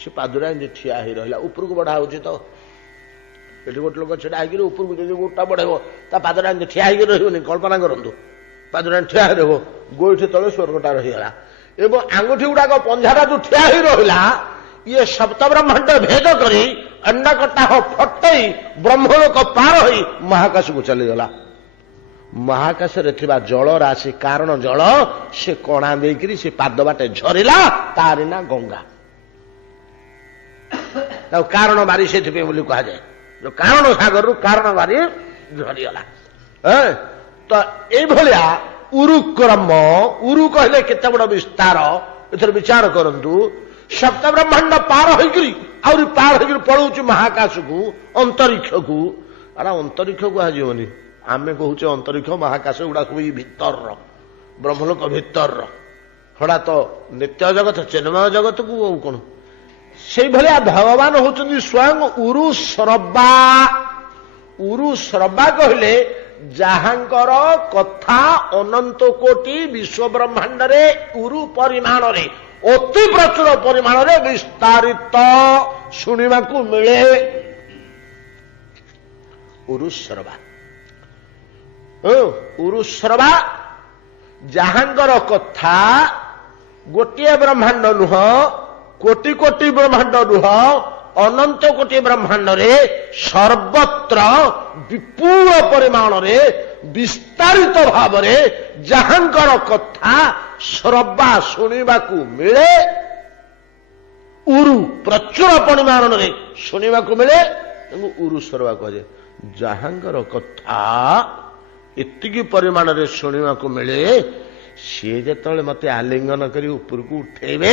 ସେ ପାଦୁରା ଏମିତି ଠିଆ ହେଇ ରହିଲା। ଉପରକୁ ବଢା ହଉଛି ତ, ଏଠି ଗୋଟେ ଲୋକ ଛିଡା ହେଇକି ଉପରକୁ ଯଦି ଗୋଟା ବଢେଇବ ତା ପାଦଟା ଏମିତି ଠିଆ ହେଇକି ରହିବନି। କଳ୍ପନା କରନ୍ତୁ, ପାଦୁରା ଠିଆ ହେଇ ରହିବ, ଗୋଇଠି ତଳେ ସ୍ୱର୍ଗଟା ରହିଗଲା। ଏବଂ ଆଙ୍ଗୁଠି ଗୁଡାକ ପଞ୍ଝାଟା ଯୋଉ ଠିଆ ହେଇ ରହିଲା, ଇଏ ସପ୍ତବ୍ରହ୍ମାଣ୍ଡ ଭେଦ କରି ଅଣ୍ଡକଟାହ ଫଟେଇ ବ୍ରହ୍ମଲୋକ ପାର ହୋଇ ମହାକାଶକୁ ଚାଲିଗଲା। ମହାକାଶରେ ଥିବା ଜଳ ରାଶି, କାରଣ ଜଳ, ସେ କଣା ଦେଇକିରି ସେ ପାଦ ବାଟେ ଝରିଲା, ତାରି ନା ଗଙ୍ଗା। ତାକୁ କାରଣ ବାରି ସେଥିପାଇଁ ବୋଲି କୁହାଯାଏ। ଯୋଉ କାରଣ ସାଗରରୁ କାରଣ ବାରି ଝରିଗଲା। ତ ଏଇଭଳିଆ ଉରୁକ୍ରମ, ଉରୁ କହିଲେ କେତେ ବଡ ବିସ୍ତାର, ଏଥର ବିଚାର କରନ୍ତୁ। ସପ୍ତ ବ୍ରହ୍ମାଣ୍ଡ ପାର ହେଇକିରି ଆହୁରି ପାର ହେଇକିରି ପଳଉଛି ମହାକାଶକୁ, ଅନ୍ତରିକ୍ଷକୁ। ଆରେ ଅନ୍ତରିକ୍ଷ କୁହାଯିବନି, ଆମେ କହୁଛେ ଅନ୍ତରିକ୍ଷ ମହାକାଶ ଗୁଡା ସବୁ ଭିତରର, ବ୍ରହ୍ମଲୋକ ଭିତରର। ହଡ଼ା ତ ନିତ୍ୟ ଜଗତ, ଚିନ୍ମୟ ଜଗତକୁ ଆଉ କଣ। ସେଇଭଳିଆ ଭଗବାନ ହଉଛନ୍ତି ସ୍ୱୟଂ ଉରୁ ଶ୍ରବା। ଉରୁ ଶ୍ରବା କହିଲେ ଯାହାଙ୍କର କଥା ଅନନ୍ତ କୋଟି ବିଶ୍ୱ ବ୍ରହ୍ମାଣ୍ଡରେ ଉରୁ ପରିମାଣରେ, ଅତି ପ୍ରଚୁର ପରିମାଣରେ ବିସ୍ତାରିତ ଶୁଣିବାକୁ ମିଳେ। ଉରୁଶ୍ରବା, ଉରୁଶ୍ରବା ଯାହାଙ୍କର କଥା ଗୋଟିଏ ବ୍ରହ୍ମାଣ୍ଡ ନୁହଁ, କୋଟି କୋଟି ବ୍ରହ୍ମାଣ୍ଡ ନୁହଁ, ଅନନ୍ତ କୋଟି ବ୍ରହ୍ମାଣ୍ଡରେ ସର୍ବତ୍ର ବିପୁଳ ପରିମାଣରେ ବିସ୍ତାରିତ ଭାବରେ ଯାହାଙ୍କର କଥା ଶ୍ରବା ଶୁଣିବାକୁ ମିଳେ, ଉରୁ ପ୍ରଚୁର ପରିମାଣରେ ଶୁଣିବାକୁ ମିଳେ, ତାଙ୍କୁ ଉରୁ ଶ୍ରବା କୁହାଯାଏ। ଯାହାଙ୍କର କଥା ଏତିକି ପରିମାଣରେ ଶୁଣିବାକୁ ମିଳେ, ସିଏ ଯେତେବେଳେ ମତେ ଆଲିଙ୍ଗନ କରି ଉପରକୁ ଉଠେଇବେ,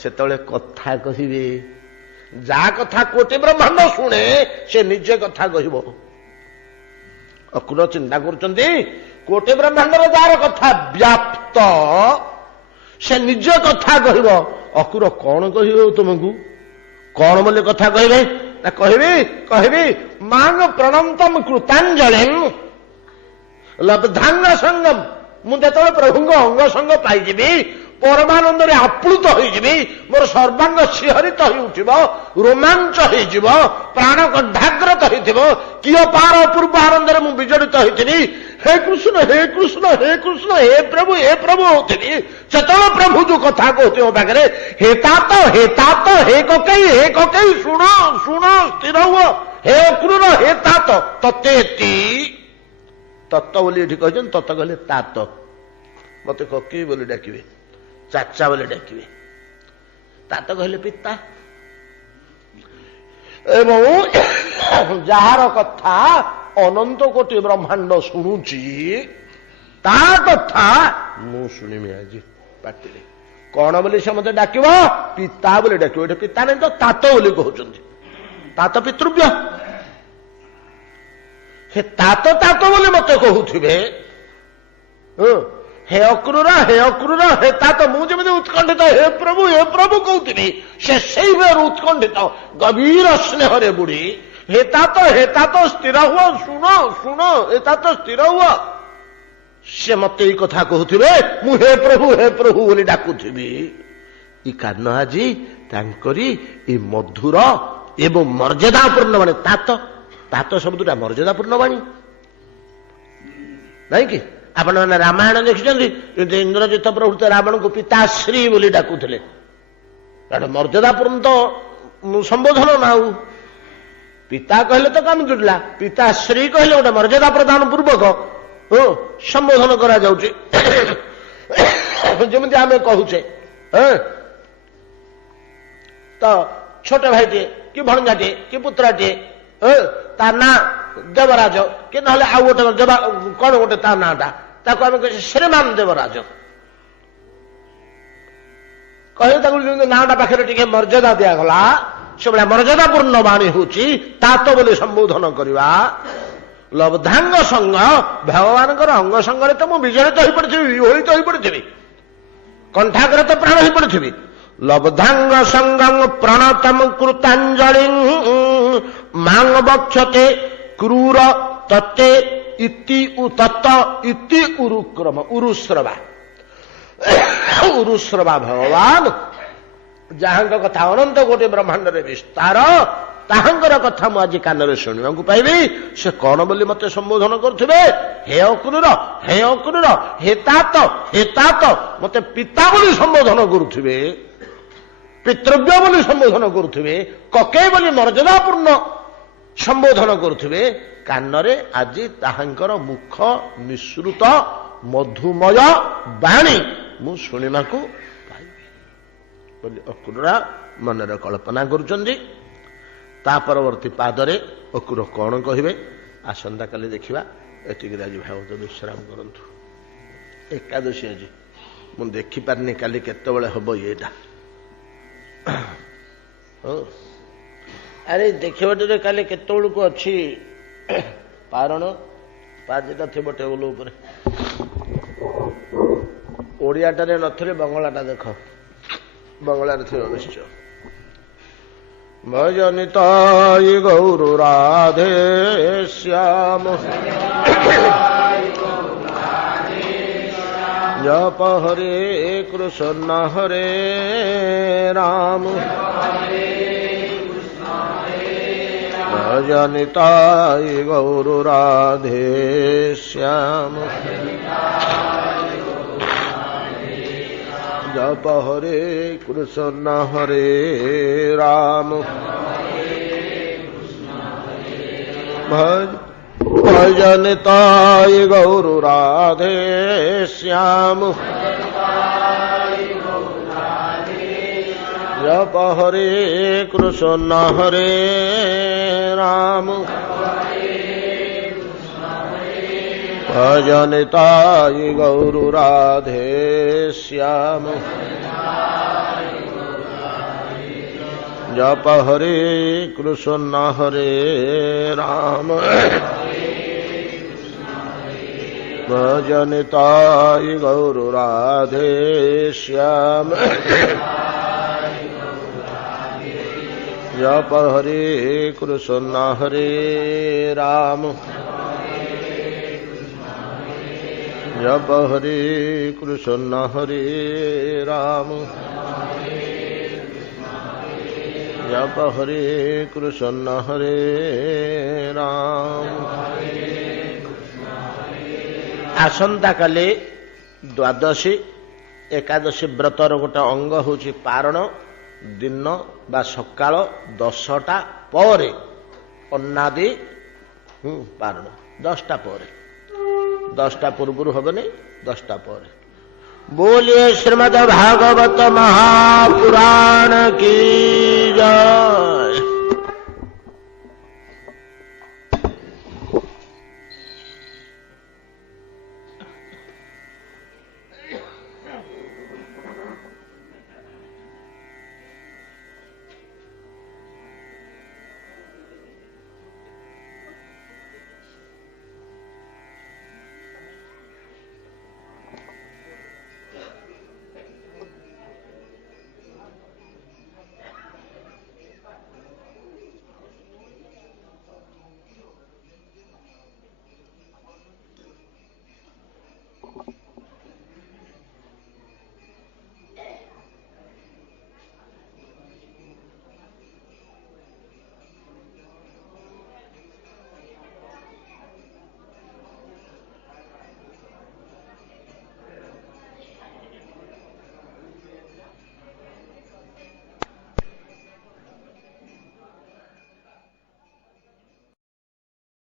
ସେତେବେଳେ କଥା କହିବେ। ଯାହା କଥା କୋଟି ବ୍ରହ୍ମାଣ୍ଡ ଶୁଣେ, ସେ ନିଜେ କଥା କହିବ। ଅକୁର ଚିନ୍ତା କରୁଛନ୍ତି, କୋଟି ବ୍ରହ୍ମାଣ୍ଡର ଯାହାର କଥା ବ୍ୟାପ୍ତ, ସେ ନିଜେ କଥା କହିବ। ଅକୁର କଣ କହିବ ତୁମକୁ? କଣ ବୋଲି କଥା କହିବେ? ନା କହିବି ମାଙ୍ଗ ପ୍ରଣନ୍ତମ କୃତାଞ୍ଜଳିଂ ଲବ୍ଧାଙ୍ଗ ସଙ୍ଗମ। ମୁଁ ଯେତେବେଳେ ପ୍ରଭୁଙ୍କ ଅଙ୍ଗ ସଙ୍ଗ ପାଇଯିବି, ପରମାନନ୍ଦରେ ଆପ୍ଲୁତ ହୋଇଯିବି, ମୋର ସର୍ବାଙ୍ଗ ଶିହରିତ ହୋଇ ଉଠିବ, ରୋମାଞ୍ଚ ହେଇଯିବ, ପ୍ରାଣ କଣ୍ଠାଗ୍ରତ ହେଇଥିବ, କିଏ ପାର ଅପୂର୍ବ ଆନନ୍ଦରେ ମୁଁ ବିଜଡ଼ିତ ହେଇଥିବି, ହେ କୃଷ୍ଣ ହେ କୃଷ୍ଣ ହେ କୃଷ୍ଣ ହେ ପ୍ରଭୁ ହଉଥିବି। ସେତେବେଳେ ପ୍ରଭୁ ଯୋଉ କଥା କହୁଥିବ ମୋ ପାଖରେ, ହେ ତାତ ହେ କକେଇ ଶୁଣ ସ୍ଥିର ହୁଅ, ହେ ଅକ୍ରୁର ହେ ତାତ ତତେତି। ତତ୍ତ ବୋଲି ଏଠି କହିଛନ୍ତି, ତତ୍ତ କହିଲେ ତାତ। ମତେ କକେଇ ବୋଲି ଡାକିବେ, ଚାଚା ବୋଲି ଡାକିବେ, ତାତ କହିଲେ ପିତା। ଏବଂ ଯାହାର କଥା ଅନନ୍ତ କୋଟି ବ୍ରହ୍ମାଣ୍ଡ ଶୁଣୁଛି, ତା କଥା ମୁଁ ଶୁଣିବି ଆଜି ପାଟିରେ। କଣ ବୋଲି ସେ ମତେ ଡାକିବ? ପିତା ବୋଲି ଡାକିବ। ଏଠି ପିତା ନାହିଁ ତ ତାତ ବୋଲି କହୁଛନ୍ତି। ତାତ ପିତୃବ୍ୟ। ହେ ତାତ ବୋଲି ମତେ କହୁଥିବେ। ହେ ଅକ୍ରୁର ହେ ତାତ। ମୁଁ ଯେମିତି ଉତ୍କଣ୍ଠିତ ହେ ପ୍ରଭୁ କହୁଥିବି, ସେ ସେଇଭଳି ଉତ୍କଣ୍ଠିତ ଗଭୀର ସ୍ନେହରେ ବୁଡି ହେ ତାତ ସ୍ଥିର ହୁଅ, ଶୁଣ ହେ ତାତ ସ୍ଥିର ହୁଅ। ସେ ମତେ ଏଇ କଥା କହୁଥିବେ, ମୁଁ ହେ ପ୍ରଭୁ ବୋଲି ଡାକୁଥିବି। ଇ କାରଣ ଆଜି ତାଙ୍କରି ଏ ମଧୁର ଏବଂ ମର୍ଯ୍ୟାଦାପୂର୍ଣ୍ଣ ବାଣୀ। ତାତ ଶବ୍ଦଟା ମର୍ଯ୍ୟାଦାପୂର୍ଣ୍ଣ ବାଣୀ ନାଇଁ କି? ଆପଣମାନେ ରାମାୟଣ ଦେଖିଛନ୍ତି, ଇନ୍ଦ୍ରଜିତ ପ୍ରଭୃତ ରାବଣକୁ ପିତାଶ୍ରୀ ବୋଲି ଡାକୁଥିଲେ। ମର୍ଯ୍ୟାଦାପୂର୍ଣ୍ଣ ସମ୍ବୋଧନ ନା। ଆଉ ପିତା କହିଲେ ତ କାମ ଜୁଟିଲା, ପିତାଶ୍ରୀ କହିଲେ ଗୋଟେ ମର୍ଯ୍ୟାଦା ପ୍ରଦାନ ପୂର୍ବକ ସମ୍ବୋଧନ କରାଯାଉଛି। ଯେମିତି ଆମେ କହୁଛେ ତ ଛୋଟ ଭାଇଟିଏ କି ଭଣଜାଟିଏ କି ପୁତ୍ରାଟିଏ, ତା ନାଁ ଦେବରାଜ, କି ନହେଲେ ଆଉ ଗୋଟେ କଣ ଗୋଟେ ତା ନାଁଟା, ତାକୁ ଆମେ କହୁଛେ ଶ୍ରୀମାନ ଦେବରାଜ। କହିଲେ ତାକୁ ଯେମିତି ନାଁଟା ପାଖରେ ଟିକେ ମର୍ଯ୍ୟାଦା ଦିଆଗଲା, ସେଭଳିଆ ମର୍ଯ୍ୟାଦାପୂର୍ଣ୍ଣ ବାଣୀ ହଉଛି ତାତ ବୋଲି ସମ୍ବୋଧନ କରିବା। ଲବ୍ଧାଙ୍ଗ ସଙ୍ଗ, ଭଗବାନଙ୍କର ଅଙ୍ଗ ସଙ୍ଗରେ ତ ମୁଁ ବିଜଡ଼ିତ ହୋଇପଡ଼ିଥିବି, ବିହୋଳିତ ହୋଇପଡ଼ିଥିବି, କଣ୍ଠାଗ୍ରତ ପ୍ରାଣ ହୋଇପଡ଼ିଥିବି। ଲବ୍ଧାଙ୍ଗ ସଙ୍ଗଂ ପ୍ରଣତମ କୃତାଞ୍ଜଳି ମାଙ୍ଗ ବକ୍ଷତେ କ୍ରୂର ତତେ ଇତି ତତ୍ତ ଇତି ଉରୁକ୍ରମ। ଉରୁଶ୍ରବା ଭଗବାନ ଯାହାଙ୍କ କଥା ଅନନ୍ତ କୋଟି ବ୍ରହ୍ମାଣ୍ଡରେ ବିସ୍ତାର ତାହାଙ୍କର କଥା ମୁଁ ଆଜି କାନରେ ଶୁଣିବାକୁ ପାଇବି। ସେ କଣ ବୋଲି ମତେ ସମ୍ବୋଧନ କରୁଥିବେ? ହେ ଅକ୍ରୁର, ହେ ଅକ୍ରୁର, ହେ ତାତ, ହେ ତାତ, ମତେ ପିତା ବୋଲି ସମ୍ବୋଧନ କରୁଥିବେ, ପିତୃବ୍ୟ ବୋଲି ସମ୍ବୋଧନ କରୁଥିବେ, କକେଇ ବୋଲି ମର୍ଯ୍ୟାଦାପୂର୍ଣ୍ଣ ସମ୍ବୋଧନ କରୁଥିବେ। କାନରେ ଆଜି ତାହାଙ୍କର ମୁଖ ନିଃସୃତ ମଧୁମୟ ବାଣୀ ମୁଁ ଶୁଣିବାକୁ ପାଇବି ବୋଲି ଅକ୍ରୁରା ମନରେ କଳ୍ପନା କରୁଛନ୍ତି। ତା ପରବର୍ତ୍ତୀ ପାଦରେ ଅକ୍ରୁର କଣ କହିବେ ଆସନ୍ତାକାଲି ଦେଖିବା। ଏତିକିରେ ଆଜି ଭାଗବତ ବିଶ୍ରାମ କରନ୍ତୁ। ଏକାଦଶୀ ଆଜି ମୁଁ ଦେଖିପାରିନି କାଲି କେତେବେଳେ ହବ ଇଏଟା। ଆରେ ଦେଖିବ ଟିକେ କାଲି କେତେବେଳକୁ ଅଛି ପାରଣ। ପାଜିଟା ଥିବ ଟେବୁଲ ଉପରେ, ଓଡ଼ିଆଟାରେ ନଥିଲେ ବଙ୍ଗଳାଟା ଦେଖ, ବଙ୍ଗଳାରେ ଥିବ ନିଶ୍ଚୟ। ଭଜନିତାୟ ଗୌର ରାଧେ ଶ୍ୟାମ ଜପ ହରେ କୃଷ୍ଣ ହରେ ରାମ ভজনিতায় গৌর রাধে শ্যাম জপ হরে কৃষ্ণ হরে রাম ভজনিতায় গৌর রাধে শ্যাম জপ হরে কৃষ্ণ হরে রাম ভজনিতায় গৌর রাধে শ্যাম জপ হরে কৃষ্ণ হরে রাম ভজনিতায় গৌর রাধে শ্যাম জপ হরে কৃষ্ণ হরে রাম জপ হরে কৃষ্ণ হরে রাম জপ হরে কৃষ্ণ হরে রাম। ଆସନ୍ତାକାଲି ଦ୍ୱାଦଶୀ ଏକାଦଶୀ ବ୍ରତର ଗୋଟେ ଅଙ୍ଗ ହେଉଛି ପାରଣ। ଦିନ ବା ସକାଳ 10ଟା ପରେ ଅନ୍ନାଦି ପାରଣ 10ଟା ପରେ, 10ଟା ପୂର୍ବରୁ ହବନି, 10ଟା ପରେ। बोलिए श्रीमद् भागवत महापुराण की जय।